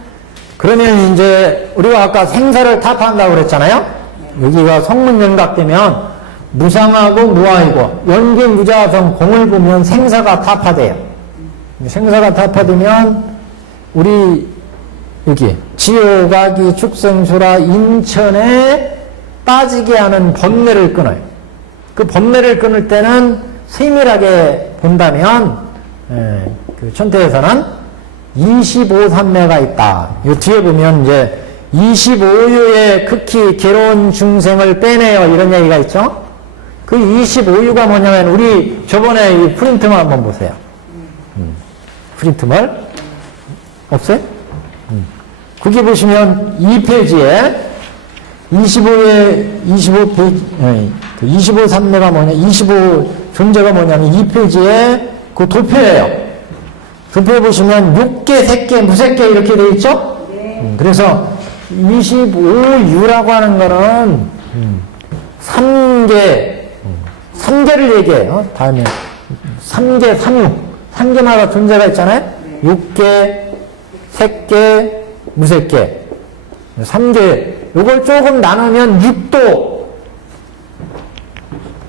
그러면 이제, 우리가 아까 생사를 타파한다고 그랬잖아요? 여기가 성문연각되면, 무상하고 무아이고, 연기 무자성 공을 보면 생사가 타파돼요. 생사가 타파되면, 우리, 여기, 지옥아기 축생수라 인천에 빠지게 하는 번뇌를 끊어요. 그 번뇌를 끊을 때는 세밀하게 본다면, 그 천태에서는 25삼매가 있다. 이 뒤에 보면 이제 25유의 극히 괴로운 중생을 빼내요. 이런 얘기가 있죠? 그 25유가 뭐냐면, 우리 저번에 이 프린트만 한번 보세요. 프린트물? 없어요? 거기 보시면 2페이지에 25페이지, 25삼매가 뭐냐, 25 존재가 뭐냐면 2페이지에 그 도표예요. 도표에 보시면 6개, 3개, 무색개 이렇게 되어 있죠? 그래서 25유라고 하는 거는 3개를 얘기해요. 다음에 3개, 3유. 3개마다 존재가 있잖아요? 6개, 3개, 무색개. 3개. 요걸 조금 나누면 6도.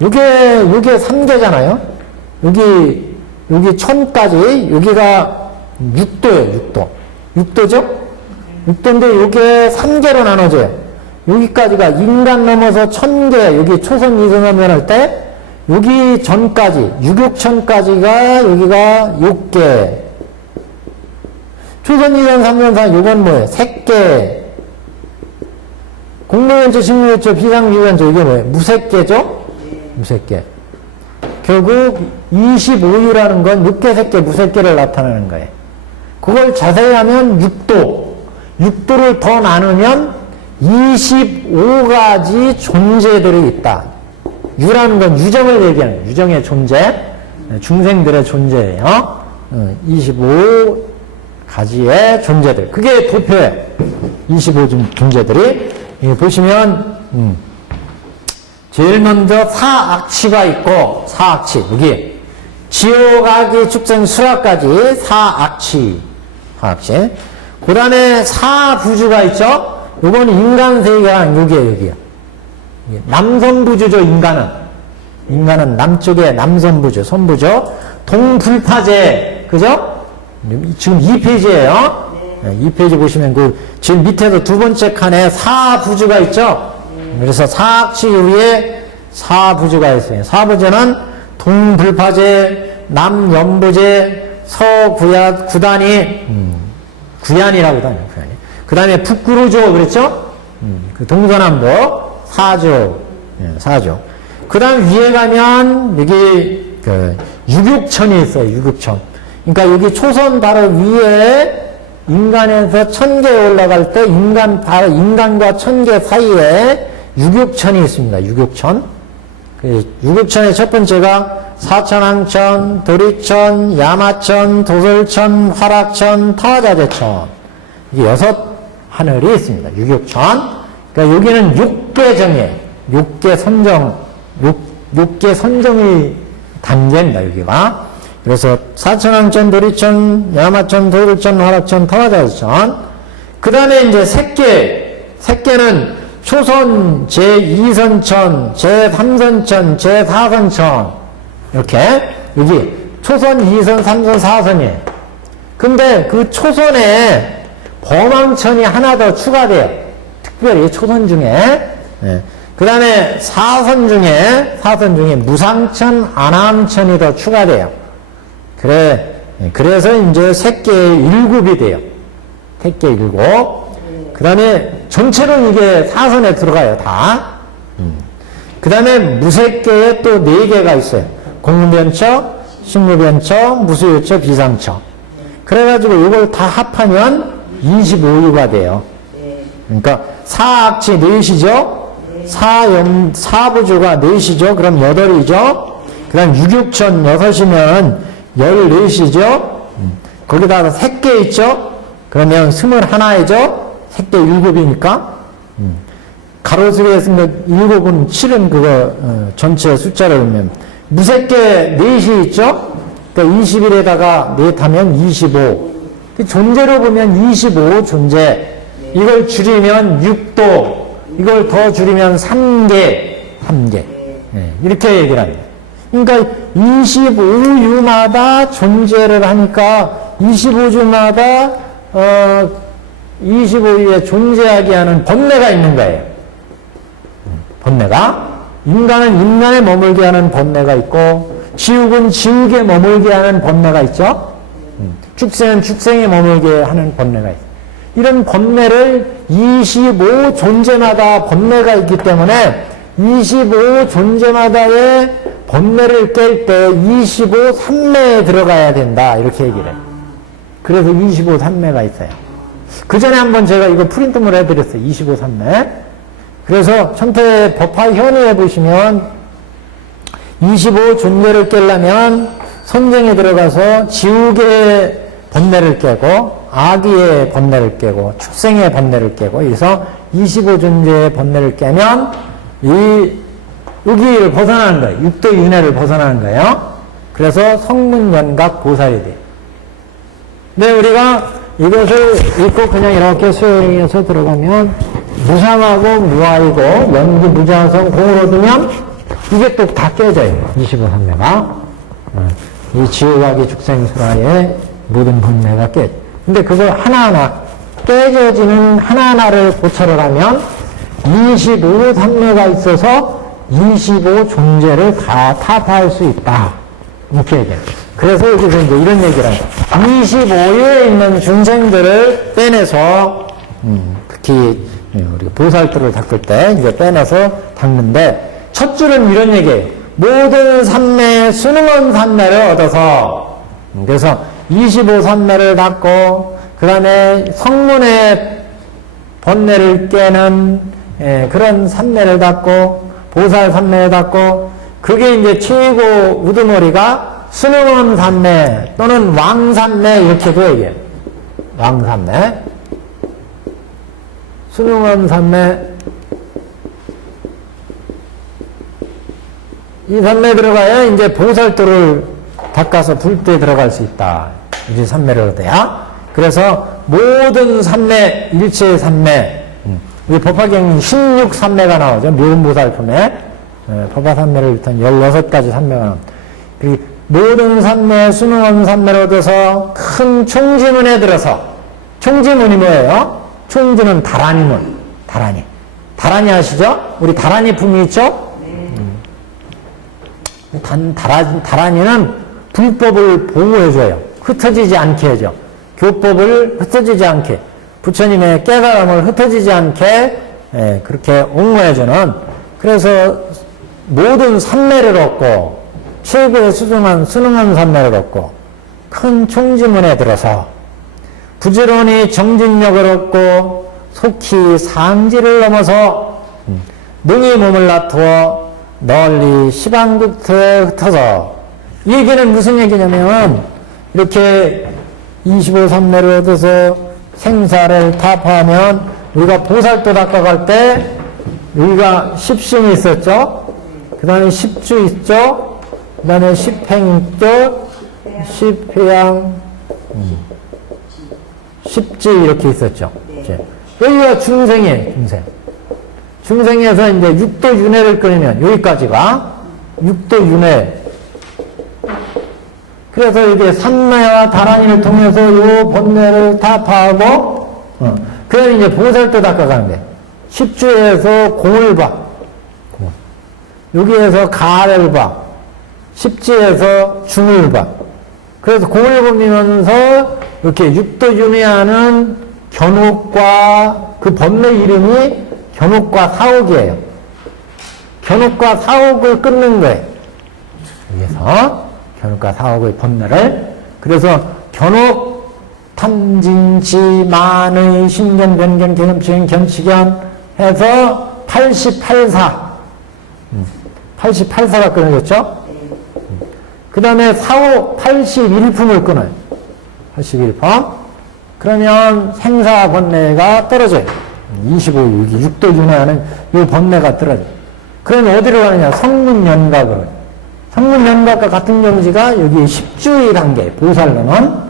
요게 3개잖아요? 여기 1000까지, 여기가 6도예요, 6도. 6도죠? 6도인데 요게 3개로 나눠져요. 여기까지가 인간 넘어서 1000개, 여기 초선 이승하면 할 때, 여기 전까지, 6육천까지가 여기가 6개. 초선 이승 3년상 요건 뭐예요? 3개. 공무원조, 식물조, 비상유연조, 이게 뭐예요? 무색개죠? 무색개. 결국 25유라는 건 6개, 3개, 무색개를 나타내는 거예요. 그걸 자세히 하면 6도. 6도를 더 나누면 25가지 존재들이 있다. 유라는 건 유정을 얘기하는 거예요. 유정의 존재, 중생들의 존재예요. 25가지의 존재들. 그게 도표예요. 25 존재들이. 보시면 제일 먼저 사악치가 있고, 사악치. 여기 지옥아기 축생 수라까지 사악치. 그 다음에 사부주가 있죠? 요건 인간세계가 여기에요. 남선부주죠, 인간은. 인간은 남쪽에 남선부주, 선부죠. 동불파제, 그죠? 지금 2페이지에요. 네, 2페이지 보시면 그, 지금 밑에서 두 번째 칸에 사부주가 있죠? 그래서 사악치 위에 사부주가 있어요. 사부주는 동불파제, 남연부제, 서구야, 구단이, 구얀이라고 하네요, 구얀이. 그 다음에 북구루조, 그랬죠? 그 동서남북, 사조, 사조. 그 다음 위에 가면, 여기, 유육천이 있어요, 유육천. 그러니까 여기 초선 바로 위에, 인간에서 1000개 올라갈 때, 인간과 1000개 사이에 유육천이 있습니다, 유육천. 유육천의 첫 번째가 사천왕천, 도리천, 야마천, 도솔천, 화락천, 타화자재천. 이게 6 하늘이 있습니다. 유격천. 그러니까 여기는 6개 정예, 6개 선정, 6개 선정의 단계입니다, 여기가. 그래서 사천왕천, 도리천, 야마천, 도솔천, 화락천, 타화자재천. 그 다음에 이제 3개는 초선, 제2선천, 제3선천, 제4선천. 이렇게, 여기, 초선, 2선, 3선, 4선이에요. 근데 그 초선에 범왕천이 하나 더 추가돼요. 특별히 초선 중에. 네. 그 다음에 4선 중에 무상천, 안암천이 더 추가돼요. 그래서 이제 3개 7이 돼요. 3개 7. 그 다음에 전체로 이게 4선에 들어가요, 다. 그 다음에 무색계에 또 4개가 있어요. 공무변처, 식무변처, 무수유처, 비상처. 그래가지고 이걸 다 합하면 25유가 돼요. 그러니까 사악치 4시죠? 사부주가 4시죠? 그럼 8이죠? 그 다음 유육천 6이면 14시죠? 거기다가 색계 있죠? 그러면 21이죠? 색계 7이니까. 가로수에 쓰면 7은 7은 그거 전체 숫자를 보면 무색계 4시 있죠? 그러니까 21에다가 4 타면 25. 존재로 보면 25 존재. 이걸 줄이면 6도. 이걸 더 줄이면 3개. 이렇게 얘기를 합니다. 그러니까 25유마다 존재를 하니까 25주마다 25유에 존재하게 하는 번뇌가 있는 거예요. 번뇌가. 인간은 인간에 머물게 하는 번뇌가 있고 지옥은 지옥에 머물게 하는 번뇌가 있죠. 축생은 축생에 머물게 하는 번뇌가 있어요. 이런 번뇌를 25 존재마다 번뇌가 있기 때문에 25 존재마다의 번뇌를 깰 때 25 삼매에 들어가야 된다. 이렇게 얘기를 해요. 그래서 25 삼매가 있어요. 그 전에 한번 제가 이거 프린트물 해드렸어요. 25 삼매. 그래서 천태 법화 현의에 보시면 25 존재를 깨려면 선정에 들어가서 지옥의 번뇌를 깨고 악의의 번뇌를 깨고 축생의 번뇌를 깨고 그래서 25 존재의 번뇌를 깨면 이 의기를 벗어나는 거예요. 육도 윤회를 벗어나는 거예요. 그래서 성문연각 보살이 돼요. 근데 우리가 이것을 읽고 그냥 이렇게 수행해서 들어가면 무상하고 무아이고 연기 무자성 공을 얻으면 이게 또 다 깨져요. 25삼매가. 이 지옥악의 축생수라의 모든 번뇌가 깨져. 근데 그걸 하나하나 깨져지는 하나하나를 고찰을 하면 25 삼매가 있어서 25 존재를 다 타파할 수 있다. 이렇게 얘기해요. 그래서 여기서 이제 이런 얘기를 해요. 25에 있는 중생들을 빼내서, 특히 우리 보살들을 닦을 때 이제 빼내서 닦는데, 첫 줄은 이런 얘기예요. 모든 삼매, 수능원 삼매를 얻어서, 그래서 25 삼매를 닦고, 그 다음에 성문의 번뇌를 깨는 그런 삼매를 닦고, 보살 삼매를 닦고, 그게 이제 최고 우두머리가 수능원 삼매 또는 왕삼매 이렇게도 얘기해요. 왕삼매. 수능원 삼매. 이 삼매 들어가야 이제 보살도를 닦아서 불때 들어갈 수 있다. 이제 삼매를 얻어야. 그래서 모든 삼매, 일체의 삼매, 우리 법화경에 16삼매가 나오죠. 묘음보살품에. 법화삼매를 일단 16가지 삼매가 나옵니다. 모든 삼매, 수능원 삼매를 얻어서 큰 총지문에 들어서, 총지문이 뭐예요? 총지는 다라니문. 다라니. 다라니 아시죠? 우리 다라니 품이 있죠? 다라니는 불법을 보호해줘요. 흩어지지 않게 해줘. 교법을 흩어지지 않게. 부처님의 깨달음을 흩어지지 않게 그렇게 옹호해주는. 그래서 모든 삼매를 얻고 최고의 수능한 삼매를 얻고 큰 총지문에 들어서 부지런히 정진력을 얻고 속히 상지를 넘어서 능히 몸을 놔두어 널리 시방국토에 흩어서. 이 얘기는 무슨 얘기냐면 이렇게 25삼매를 얻어서 생사를 타파하면 우리가 보살도 닦아갈 때 여기가 10신이 있었죠. 그 다음에 10주 있죠. 그 다음에 10행 있죠. 10회양 10지 이렇게 있었죠. 여기가 중생이에요. 중생에서 이제 육도 윤회를 끊으면 여기까지가 육도 윤회. 그래서 이게 삼매와 다란이를 통해서 요 번뇌를 다 파하고, 그다음에 이제 보살도 닦아가는데, 10주에서 공을 봐. 여기에서 가를 봐. 10지에서 중을 봐. 그래서 공을 보면서 이렇게 육도 윤회하는 견옥과 그 번뇌 이름이 견옥과 사옥이에요. 견옥과 사옥을 끊는 거예요. 여기서 견옥과 사옥의 번뇌를. 그래서 견옥, 탐진치, 만의, 신견, 변견, 경험치견, 견치견 해서 88사. 88사가 끊어졌죠? 그 다음에 사옥 81품을 끊어요. 81품. 그러면 생사 번뇌가 떨어져요. 25유, 6도 윤회하는 이 번뇌가 떨어져요. 그러면 어디로 가느냐? 성문연각으로. 성문연각과 같은 경지가 여기 10주의 단계, 보살로는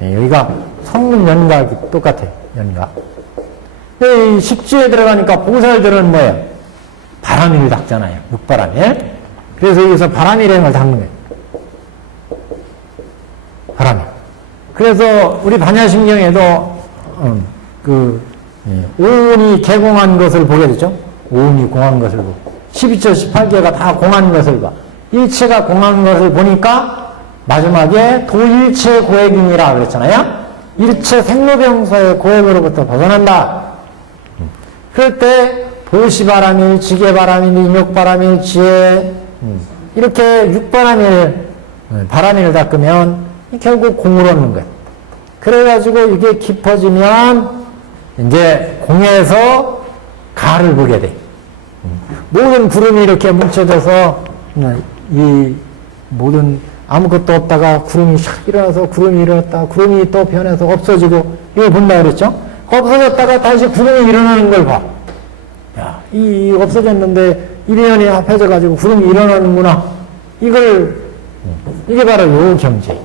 여기가 성문연각이 똑같아요. 연각. 이 10주에 들어가니까 보살들은 뭐예요? 바람일을 닦잖아요. 육바람일. 그래서 여기서 바람일행을 닦는 거예요. 바람일. 그래서 우리 반야심경에도 오운이 개공한 것을 보게 되죠. 오운이 공한 것을 보고 12조 18개가 다 공한 것을 봐. 일체가 공한 것을 보니까 마지막에 도일체 고액이니라 그랬잖아요. 일체 생로병사의 고액으로부터 벗어난다. 그럴 때 보시바람일, 지게바람일, 인욕바람일, 지혜 이렇게 육바람일, 바람일을 닦으면 결국 공을 얻는 거예요. 그래가지고 이게 깊어지면 이제 공에서 가를 보게 돼. 모든 구름이 이렇게 뭉쳐져서 이 모든 아무것도 없다가 구름이 샥 일어나서 구름이 일어났다 구름이 또 변해서 없어지고 이걸 본다 그랬죠? 없어졌다가 다시 구름이 일어나는 걸 봐. 야, 이 없어졌는데 일년이 합해져가지고 구름이 일어나는구나. 이게 바로 요 경지.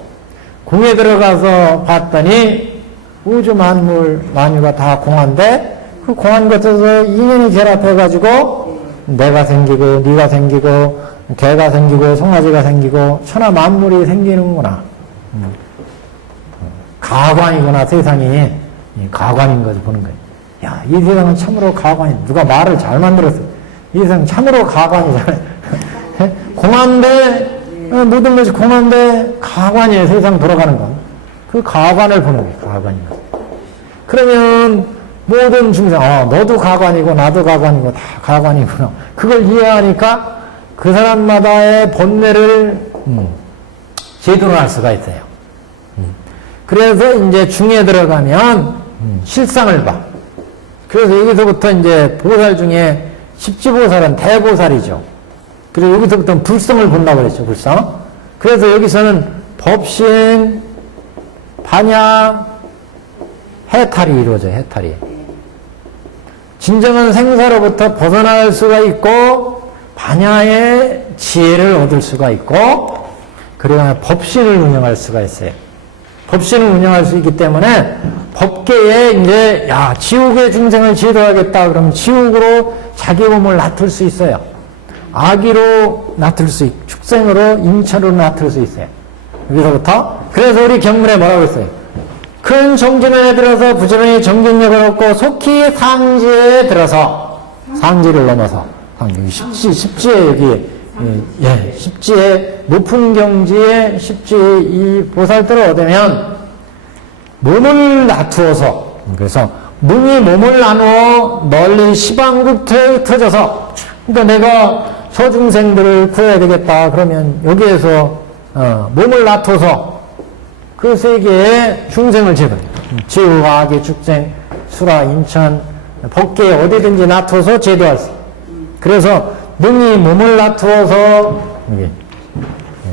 공에 들어가서 봤더니 우주 만물 만유가 다 공한데 그 공한 것에서 인연이 결합해가지고 내가 생기고 네가 생기고 개가 생기고 송아지가 생기고 천하 만물이 생기는구나. 가관이구나. 세상이 가관인 것을 보는 거예요. 야, 이 세상은 참으로 가관이. 누가 말을 잘 만들었어. 이 세상은 참으로 가관이잖아요. 공한데 모든 것이 공한데 가관이에요. 세상 돌아가는 건. 그 가관을 보는 거예요. 가관인 것. 그러면 모든 중생, 너도 가관이고 나도 가관이고 다 가관이구나. 그걸 이해하니까 그 사람마다의 번뇌를 제도로 할 수가 있어요. 그래서 이제 중에 들어가면 실상을 봐. 그래서 여기서부터 이제 보살 중에 십지보살은 대보살이죠. 그리고 여기서부터는 불성을 본다고 그랬죠. 불성. 그래서 여기서는 법신, 반야, 해탈이 이루어져요. 해탈이. 진정한 생사로부터 벗어날 수가 있고 반야의 지혜를 얻을 수가 있고 그리고 법신을 운영할 수가 있어요. 법신을 운영할 수 있기 때문에 법계에 이제 지옥의 중생을 제도하겠다 그러면 지옥으로 자기 몸을 놔둘 수 있어요. 아기로 놔둘 수 있고 축생으로 인천으로 놔둘 수 있어요. 여기서부터 그래서 우리 경문에 뭐라고 했어요? 큰 정진에 들어서 부지런히 정진력을 얻고 속히 상지에 들어서 상지를 넘어서 십지에 여기 십지에 높은 경지에 십지에 이 보살들을 얻으면 몸을 놔두어서 그래서 능히 몸을 나누어 널리 시방국토에 터져서 그러니까 내가 저 중생들을 구해야 되겠다 그러면 여기에서 몸을 놔둬서 그 세계에 중생을 제거해. 지우, 아기, 축생, 수라, 인천, 법계에 어디든지 놔둬서 제도할 수. 그래서 능히 몸을 놔두어서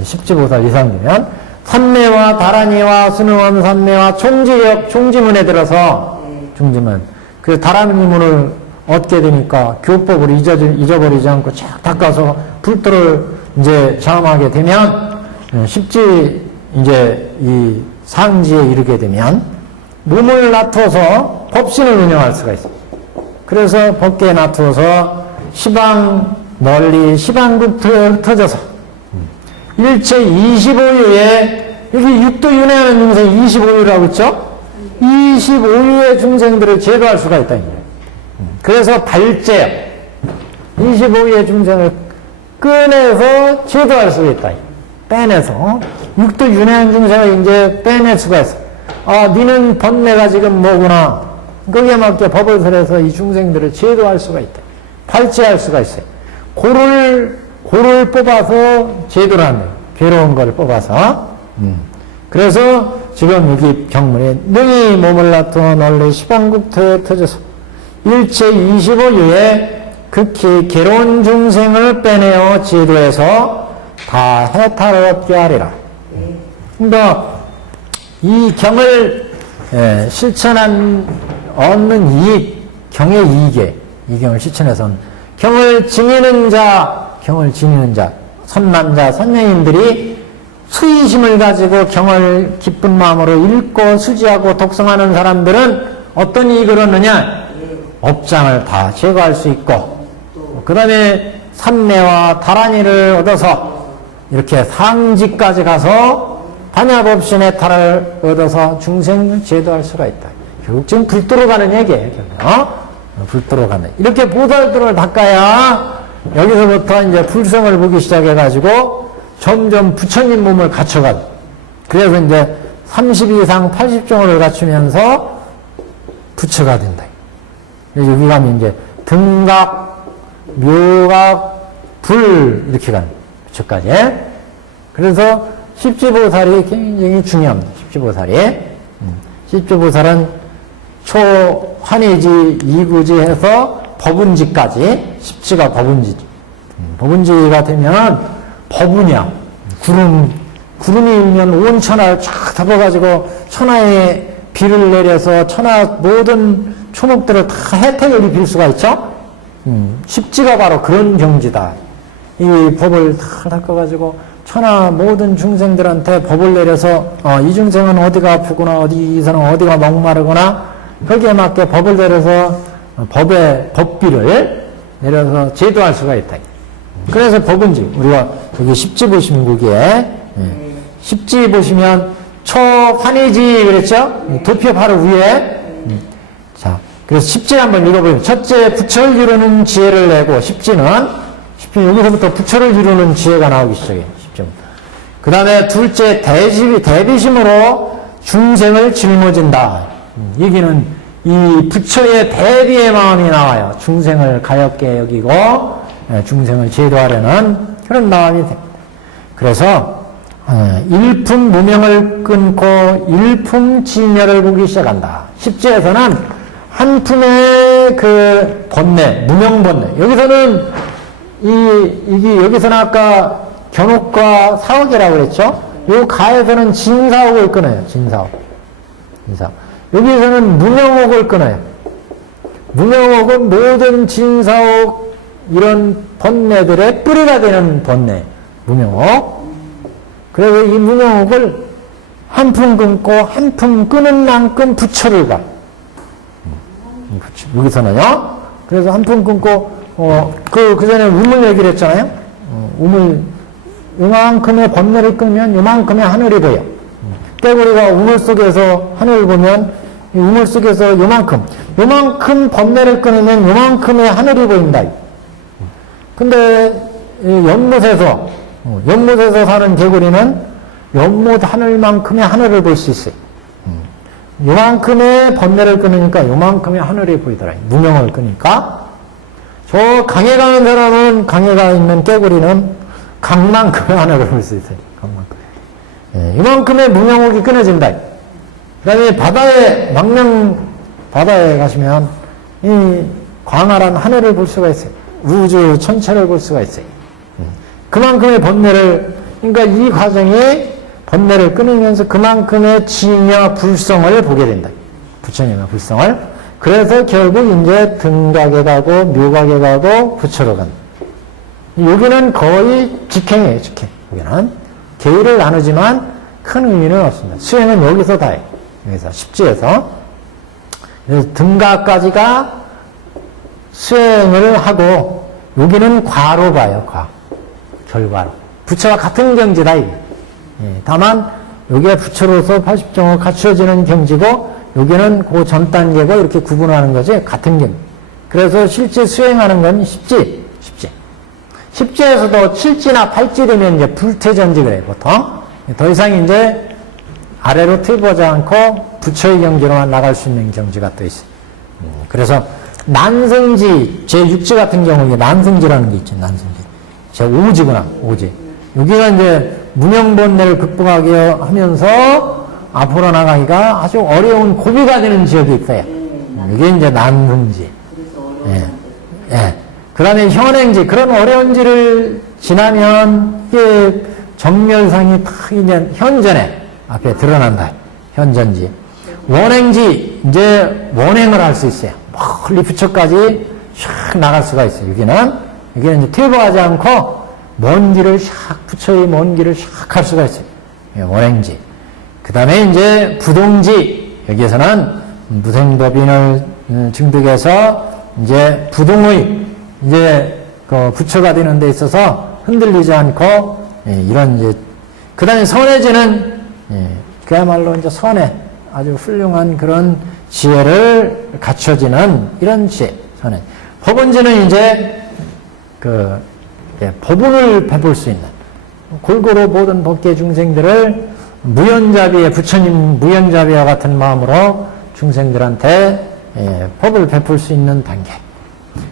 십지보살 이상이면 삼매와 다란이와 순응원 삼매와 총지역 총지문에 들어서 중지문 그 다란이문을 얻게 되니까 교법을 잊어버리지 않고 쫙 닦아서 불도를 이제 장엄하게 되면 십지 이제 이 상지에 이르게 되면 몸을 놔둬서 법신을 운영할 수가 있습니다. 그래서 법계에 놔두어서 시방 널리 시방국토에 흩어져서 일체 25유에 여기 육도 윤회하는 중생 25유라고 했죠? 25유의 중생들을 제도할 수가 있다. 그래서 발제요. 25유의 중생을 꺼내서 제도할 수가 있다. 빼내서 육도 윤회한 중생을 이제 빼낼 수가 있어. 니는 번뇌가 지금 뭐구나. 거기에 맞게 법을 설해서 이 중생들을 제도할 수가 있다. 발제할 수가 있어요. 고를 뽑아서 제도를 하는 거예요. 괴로운 걸 뽑아서. 그래서 지금 여기 경문에 능히 몸을 놔두어 널리 시방국토에 터져서 일체 25유에 극히 괴로운 중생을 빼내어 제도에서 다 해탈을 얻게 하리라. 그러니까 이 경을 얻는 이익, 경의 이익에 이 경을 실천해서는 경을 지니는 자, 선남자, 선녀인들이 수의심을 가지고 경을 기쁜 마음으로 읽고 수지하고 독성하는 사람들은 어떤 이익을 얻느냐? 업장을 다 제거할 수 있고, 그 다음에 산내와 다란이를 얻어서 이렇게 상지까지 가서 반야법신의 탈을 얻어서 중생을 제도할 수가 있다. 결국 지금 불도로 가는 얘기예요. 불도로 가는. 이렇게 보살도를 닦아야 여기서부터 이제 불성을 보기 시작해가지고 점점 부처님 몸을 갖춰가고, 그래서 이제 30 이상 80종을 갖추면서 부처가 된다. 여기 가면 이제 등각, 묘각, 불 이렇게 가는 부처까지. 그래서 십지보살이 굉장히 중요합니다. 십지보살은 초환의지, 이구지 해서 법운지까지, 십지가 법운지지. 법운지가 되면 법운이야. 구름이 일면 온 천하를 쫙 덮어가지고 천하에 비를 내려서 천하 모든 초목들을 다 혜택을 입힐 수가 있죠? 십지가 바로 그런 경지다. 이 법을 다 닦아가지고 천하 모든 중생들한테 법을 내려서 이 중생은 어디가 아프구나, 어디서는 어디가 목마르구나, 거기에 맞게 법을 내려서 법의 법비를 내려서 제도할 수가 있다. 그래서 법은지 우리가 여기 십지 보시면 거기에 십지 보시면 초환의지 그랬죠? 도표 바로 위에. 자, 그래서 십지 한번 읽어보면 첫째 부처를 이루는 지혜를 내고 십지는 여기서부터 부처를 이루는 지혜가 나오기 시작해요. 그 다음에 둘째 대비심으로 중생을 짊어진다. 여기는 이 부처의 대비의 마음이 나와요. 중생을 가엽게 여기고 중생을 제도하려는 그런 마음이 됩니다. 그래서 일품 무명을 끊고 일품 진열을 보기 시작한다. 십지에서는 한 품의 그 번뇌, 무명 번뇌. 여기서는 여기서는 아까 견옥과 사옥이라고 그랬죠? 요 가에서는 진사옥을 끊어요. 진사옥. 여기서는 무명옥을 끊어요. 무명옥은 모든 진사옥 이런 번뇌들의 뿌리가 되는 번뇌. 무명옥. 그래서 이 무명옥을 한 품 끊고 한 품 끊은 만큼 부처를 가. 여기서는요. 그래서 한 품 끊고 그 전에 우물 얘기를 했잖아요. 우물 요만큼의 번뇌를 끊으면 요만큼의 하늘이 보여. 떼구리가 우물 속에서 하늘을 보면 이 우물 속에서 요만큼 번뇌를 끊으면 요만큼의 하늘이 보인다. 근데 연못에서 사는 개구리는 연못 하늘만큼의 하늘을 볼 수 있어요. 요만큼의 번뇌를 끊으니까 요만큼의 하늘이 보이더라. 무명을 끊으니까. 저 강에 가는 사람은, 강에 가 있는 깨구리는 강만큼의 하늘을 볼 수 있어요. 강만큼. 이만큼의 무명옥이 끊어진다. 그 다음에 바다에 가시면 이 광활한 하늘을 볼 수가 있어요. 우주 천체를 볼 수가 있어요. 그만큼의 번뇌를, 그러니까 이 과정이 번뇌를 끊으면서 그만큼의 지냐 불성을 보게 된다. 부처님의 불성을. 그래서 결국 이제 등각에 가고 묘각에 가고 부처로 간다. 여기는 거의 직행이에요, 직행. 여기는 계율을 나누지만 큰 의미는 없습니다. 수행은 여기서 다 해요. 여기서 십지에서. 그래서 등각까지가 수행을 하고 여기는 과로 봐요, 과. 결과로. 부처와 같은 경지다, 이게. 다만 여기에 부처로서 80종을 갖추어지는 경지고 여기는 그 전 단계고 이렇게 구분하는 거지 같은 경지. 그래서 실제 수행하는 건 십지. 십지에서도 7지나 8지 되면 이제 불퇴전지 그래요, 보통. 더 이상 이제 아래로 트이보지 않고 부처의 경지로만 나갈 수 있는 경지가 또 있어요. 그래서 난성지, 제6지 같은 경우에 난성지라는 게 있죠, 난성지. 제5지구나, 5지. 여기가 이제 무명본내를 극복하게 하면서 앞으로 나가기가 아주 어려운 고비가 되는 지역이 있어요. 이게 이제 난성지. 예. 예. 그 다음에 현행지, 그런 어려운 지를 지나면 이게 정멸상이 탁 이제 현전에 앞에 드러난다. 현전지. 원행지, 이제 원행을 할 수 있어요. 멀리 부처까지 샥 나갈 수가 있어요. 여기는 이제 퇴보하지 않고 먼 길을 샥, 부처의 먼 길을 샥 할 수가 있어요. 예, 원행지. 그 다음에 이제 부동지, 여기에서는 무생법인을 증득해서 이제 부동의 이제 그 부처가 되는 데 있어서 흔들리지 않고 이런 이제 그 다음에 선해지는 그야말로 이제 선해 아주 훌륭한 그런 지혜를 갖춰지는 이런 지혜 선해. 법원지는 이제 그 법을 베풀 수 있는 골고루 모든 법계 중생들을 무연자비의 부처님 무연자비와 같은 마음으로 중생들한테 법을 베풀 수 있는 단계.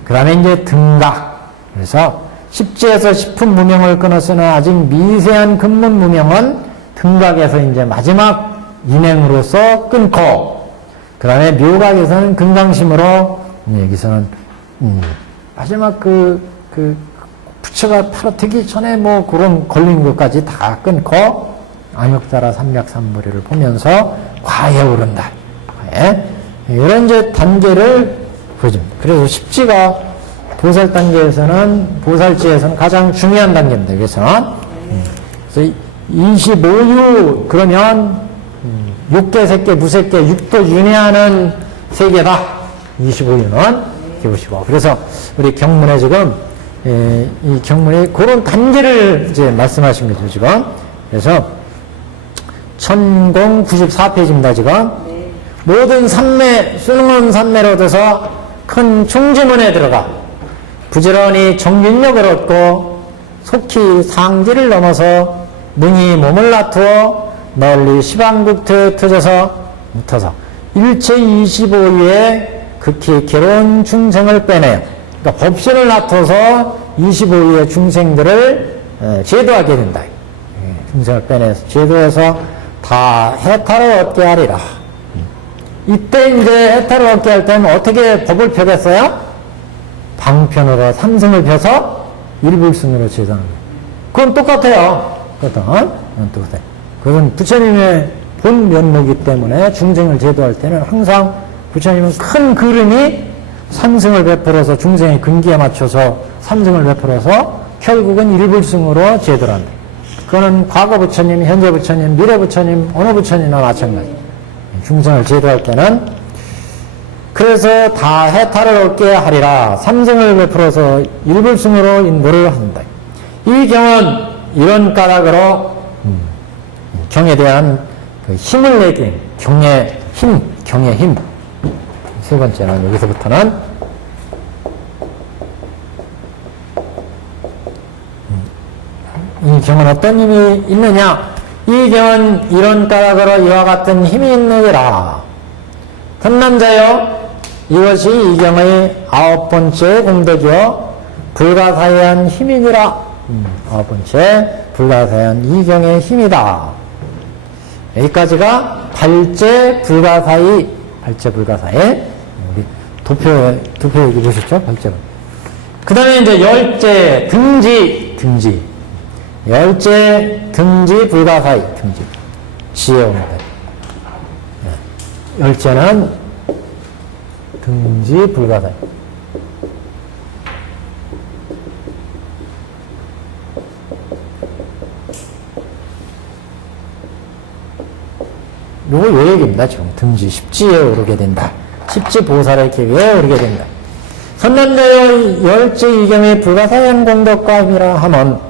그 다음에 이제 등각. 그래서 십지에서 십품 무명을 끊었으나 아직 미세한 근본 무명은 등각에서 이제 마지막 인행으로서 끊고, 그 다음에 묘각에서는 금강심으로, 여기서는, 마지막 부처가 타로되기 전에 뭐 그런 걸린 것까지 다 끊고, 안욕자라 삼맥삼무리를 보면서 과에 오른다. 과에. 이런 이제 단계를 보여줍니다. 그래서 십지가 보살 단계에서는, 보살지에서는 가장 중요한 단계입니다. 여기서는. 그래서 25유, 그러면, 육계, 색계, 무색계, 육도 윤회하는 세계다. 25유는. 이렇게 보시고. 그래서 우리 경문에 지금, 이 경문에 그런 단계를 이제 말씀하신 거죠, 지금. 그래서, 1094페이지입니다, 지금. 모든 삼매, 수능은 삼매를 얻어서 큰 중지문에 들어가 부지런히 정균력을 얻고 속히 상지를 넘어서 능히 몸을 놔두어 널리 시방국토에 터져서 묻어서 일체 25위에 극히 괴로운 중생을 빼내요. 그러니까 법신을 놔둬서 25위의 중생들을 제도하게 된다. 중생을 빼내서 제도해서 다 해탈을 얻게 하리라. 이때 이제 해탈을 얻게 할 때는 어떻게 법을 펴겠어요? 방편으로 삼승을 펴서 일불승으로 제도하는 거예요. 그건 똑같아요. 똑같아요. 그건 부처님의 본 면목이기 때문에 중생을 제도할 때는 항상 부처님은 큰 그림이 삼승을 베풀어서 중생의 근기에 맞춰서 삼승을 베풀어서 결국은 일불승으로 제도를 한다. 그거는 과거 부처님, 현재 부처님, 미래 부처님, 어느 부처님이나 마찬가지. 중생을 제도할 때는 그래서 다 해탈을 얻게 하리라. 삼승을 베풀어서 일불승으로 인도를 한다. 이 경은 이런 까닭으로 경에 대한 그 힘을 내긴 경의 힘, 경의 힘. 세 번째는 여기서부터는 이 경은 어떤 힘이 있느냐? 이 경은 이런 까닭으로 이와 같은 힘이 있느니라. 선남자여, 이것이 이 경의 9번째 공덕이요 불가사의한 힘이니라. 9번째 불가사의한 이 경의 힘이다. 여기까지가 발제 불가사의, 발제 불가사의. 우리 도표 여기 보셨죠? 발제. 그 다음에 이제 열제 등지. 열제 등지 불가사의, 등지. 지혜옵니다. 열제는 등지 불가사의. 요거 요 얘기입니다, 지금. 등지, 십지에 오르게 된다. 십지 보살의 계기에 오르게 된다. 선남자여 열제 이경의 불가사의한 공덕과 함이라 하면,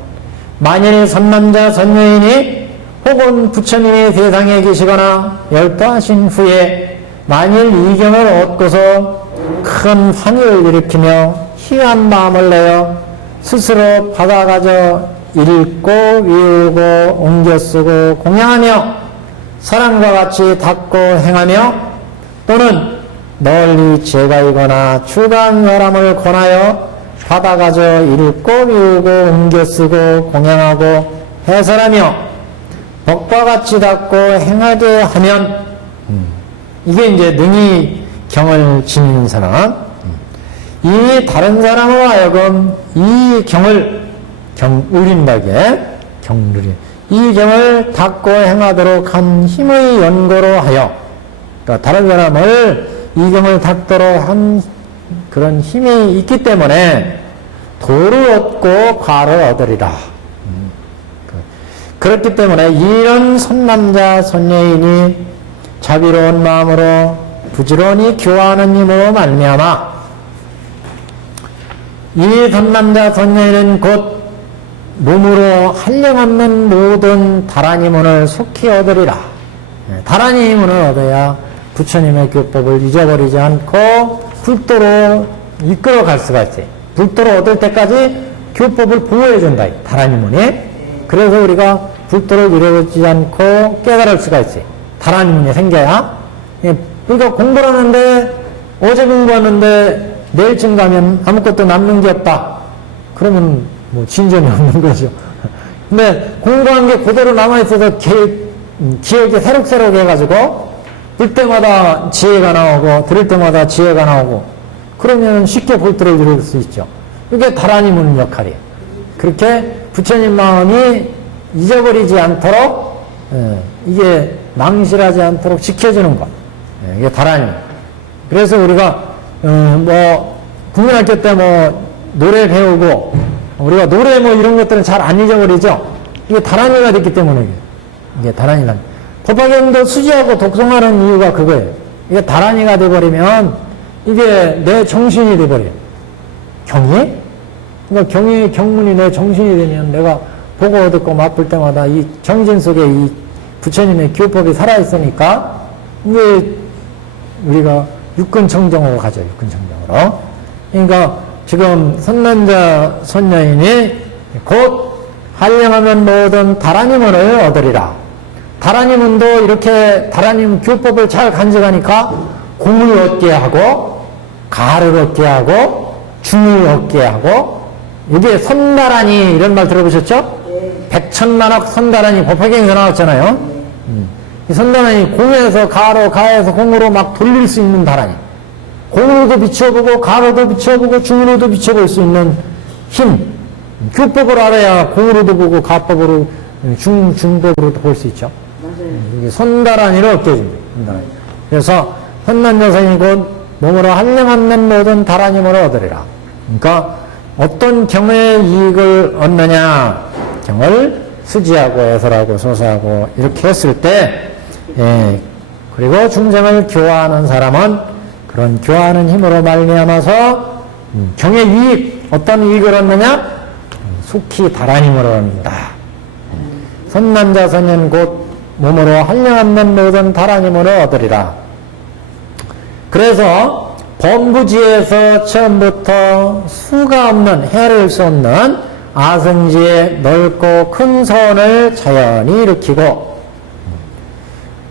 만일 선남자 선녀인이 혹은 부처님이 세상에 계시거나 열도하신 후에 만일 이경을 얻고서 큰 환희를 일으키며 희한 마음을 내어 스스로 받아가져 읽고 외우고 옮겨 쓰고 공양하며 사람과 같이 닦고 행하며 또는 널리 지혜가이거나 추가한 사람을 권하여 받아가져 읽고 비우고 옮겨 쓰고 공양하고 해설하며 법과 같이 닦고 행하게 하면 이게 이제 능히 경을 지니는 사람, 이 다른 사람으로 하여금 이 경을 경의린다게 경르리 이 경을 닦고 행하도록 한 힘의 연고로 하여, 그러니까 다른 사람을 이 경을 닦도록 한 그런 힘이 있기 때문에 도를 얻고 과를 얻으리라. 그렇기 때문에 이런 선남자 선여인이 자비로운 마음으로 부지런히 교화하는 힘으로 말미암아 이 선남자 선여인은 곧 몸으로 한량없는 모든 다란이 문을 속히 얻으리라. 다란이 문을 얻어야 부처님의 교법을 잊어버리지 않고 불도로 이끌어갈 수가 있어요. 불도로 얻을 때까지 교법을 보호해준다. 다란이 문이. 그래서 우리가 불도를 잃어버리지 않고 깨달을 수가 있어요. 다란이 문이 생겨야. 그러니까 공부를 하는데 어제 공부하는데 내일쯤 가면 아무것도 남는 게 없다. 그러면 뭐 진전이 없는 거죠. 근데 공부한 게 그대로 남아있어서 기억이 새록새록 해가지고 볼 때마다 지혜가 나오고 들을 때마다 지혜가 나오고 그러면 쉽게 볼도를 이룰 수 있죠. 이게 다란이 문 역할이에요. 그렇게 부처님 마음이 잊어버리지 않도록 이게 망실하지 않도록 지켜주는 것. 이게 다란이. 그래서 우리가 뭐 국민학교 때 뭐 노래 배우고 우리가 노래 뭐 이런 것들은 잘 안 잊어버리죠. 이게 다란이가 됐기 때문에 이게 다란이란. 법화경도 수지하고 독송하는 이유가 그거예요. 이게 다란이가 돼버리면 이게 내 정신이 돼버려요. 경이? 그러니까 경문이 내 정신이 되면 내가 보고 듣고 맛볼 때마다 이 정신 속에 이 부처님의 교법이 살아있으니까 이게 우리가 육근청정으로 가죠. 육근청정으로. 그러니까 지금 선남자 선여인이 곧 한량하면 모든 다란이문을 얻으리라. 다란이문도 이렇게 다란이문 교법을 잘 간직하니까 공을 얻게 하고 가를 얻게 하고 중을 얻게 하고 이게 선다란이 이런 말 들어보셨죠? 백천만억 선다란이 법화경에서 나왔잖아요. 이 선다란이 공에서 가로 가에서 공으로 막 돌릴 수 있는 다란이. 공으로도 비춰보고 가로도 비춰보고 중으로도 비춰볼 수 있는 힘. 교법을 알아야 공으로도 보고 가법으로 중법으로도 볼 수 있죠. 이게 선다란이를 얻게 해줍니다. 그래서 선남자선이 곧 몸으로 한량없는 모든 다란임을 얻으리라. 그러니까 어떤 경의 이익을 얻느냐, 경을 수지하고 해설하고 소사하고 이렇게 했을 때, 그리고 중생을 교화하는 사람은 그런 교화하는 힘으로 말미암아서 경의 이익, 어떤 이익을 얻느냐? 속히 다란임을 얻는다. 선남자 선nhân 곧 몸으로 한량없는 모든 다란임을 얻으리라. 그래서 범부지에서 처음부터 수가 없는 헤아릴 수 없는 아성지의 넓고 큰 선을 자연히 일으키고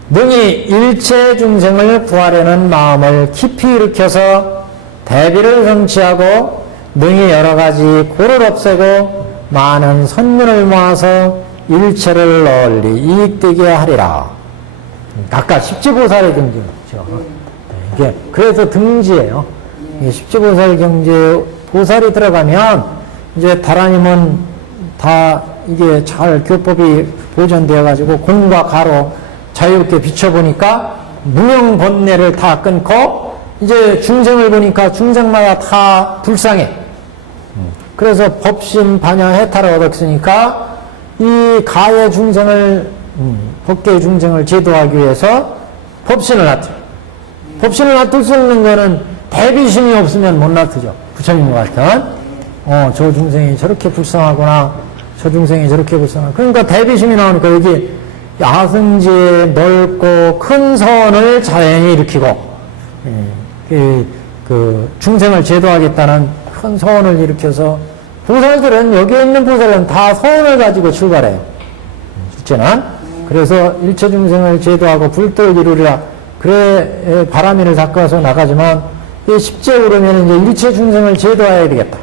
능히 일체 중생을 구하려는 마음을 깊이 일으켜서 대비를 성취하고 능히 여러 가지 고를 없애고 많은 선문을 모아서 일체를 널리 이익되게 하리라. 아까 십지보살의 경지죠. 이게 그래서 등지예요. 십지보살 경지에 보살이 들어가면 이제 다란임은 다 이게 잘 교법이 보존되어 가지고 공과 가로 자유롭게 비춰보니까 무명번뇌를 다 끊고 이제 중생을 보니까 중생마다 다 불쌍해. 그래서 법신 반야 해탈을 얻었으니까 이 가의 중생을 법계의 중생을 제도하기 위해서 법신을 놔둬요. 법신을 놔둘 수 있는 거는 대비심이 없으면 못 놔두죠. 부처님과 같은 저 중생이 저렇게 불쌍하구나, 저 중생이 저렇게 불쌍하구나. 그러니까 대비심이 나오니까 여기 아승지의 넓고 큰 선을 자연히 일으키고 그 중생을 제도하겠다는 큰 선을 일으켜서 보살들은 여기 있는 보살은 다 선을 가지고 출발해요. 첫째는 그래서 일체 중생을 제도하고 불도를 이루리라. 그래 바람이를 닦아서 나가지만 이 십지에 오르면 이제 일체 중생을 제도해야 되겠다.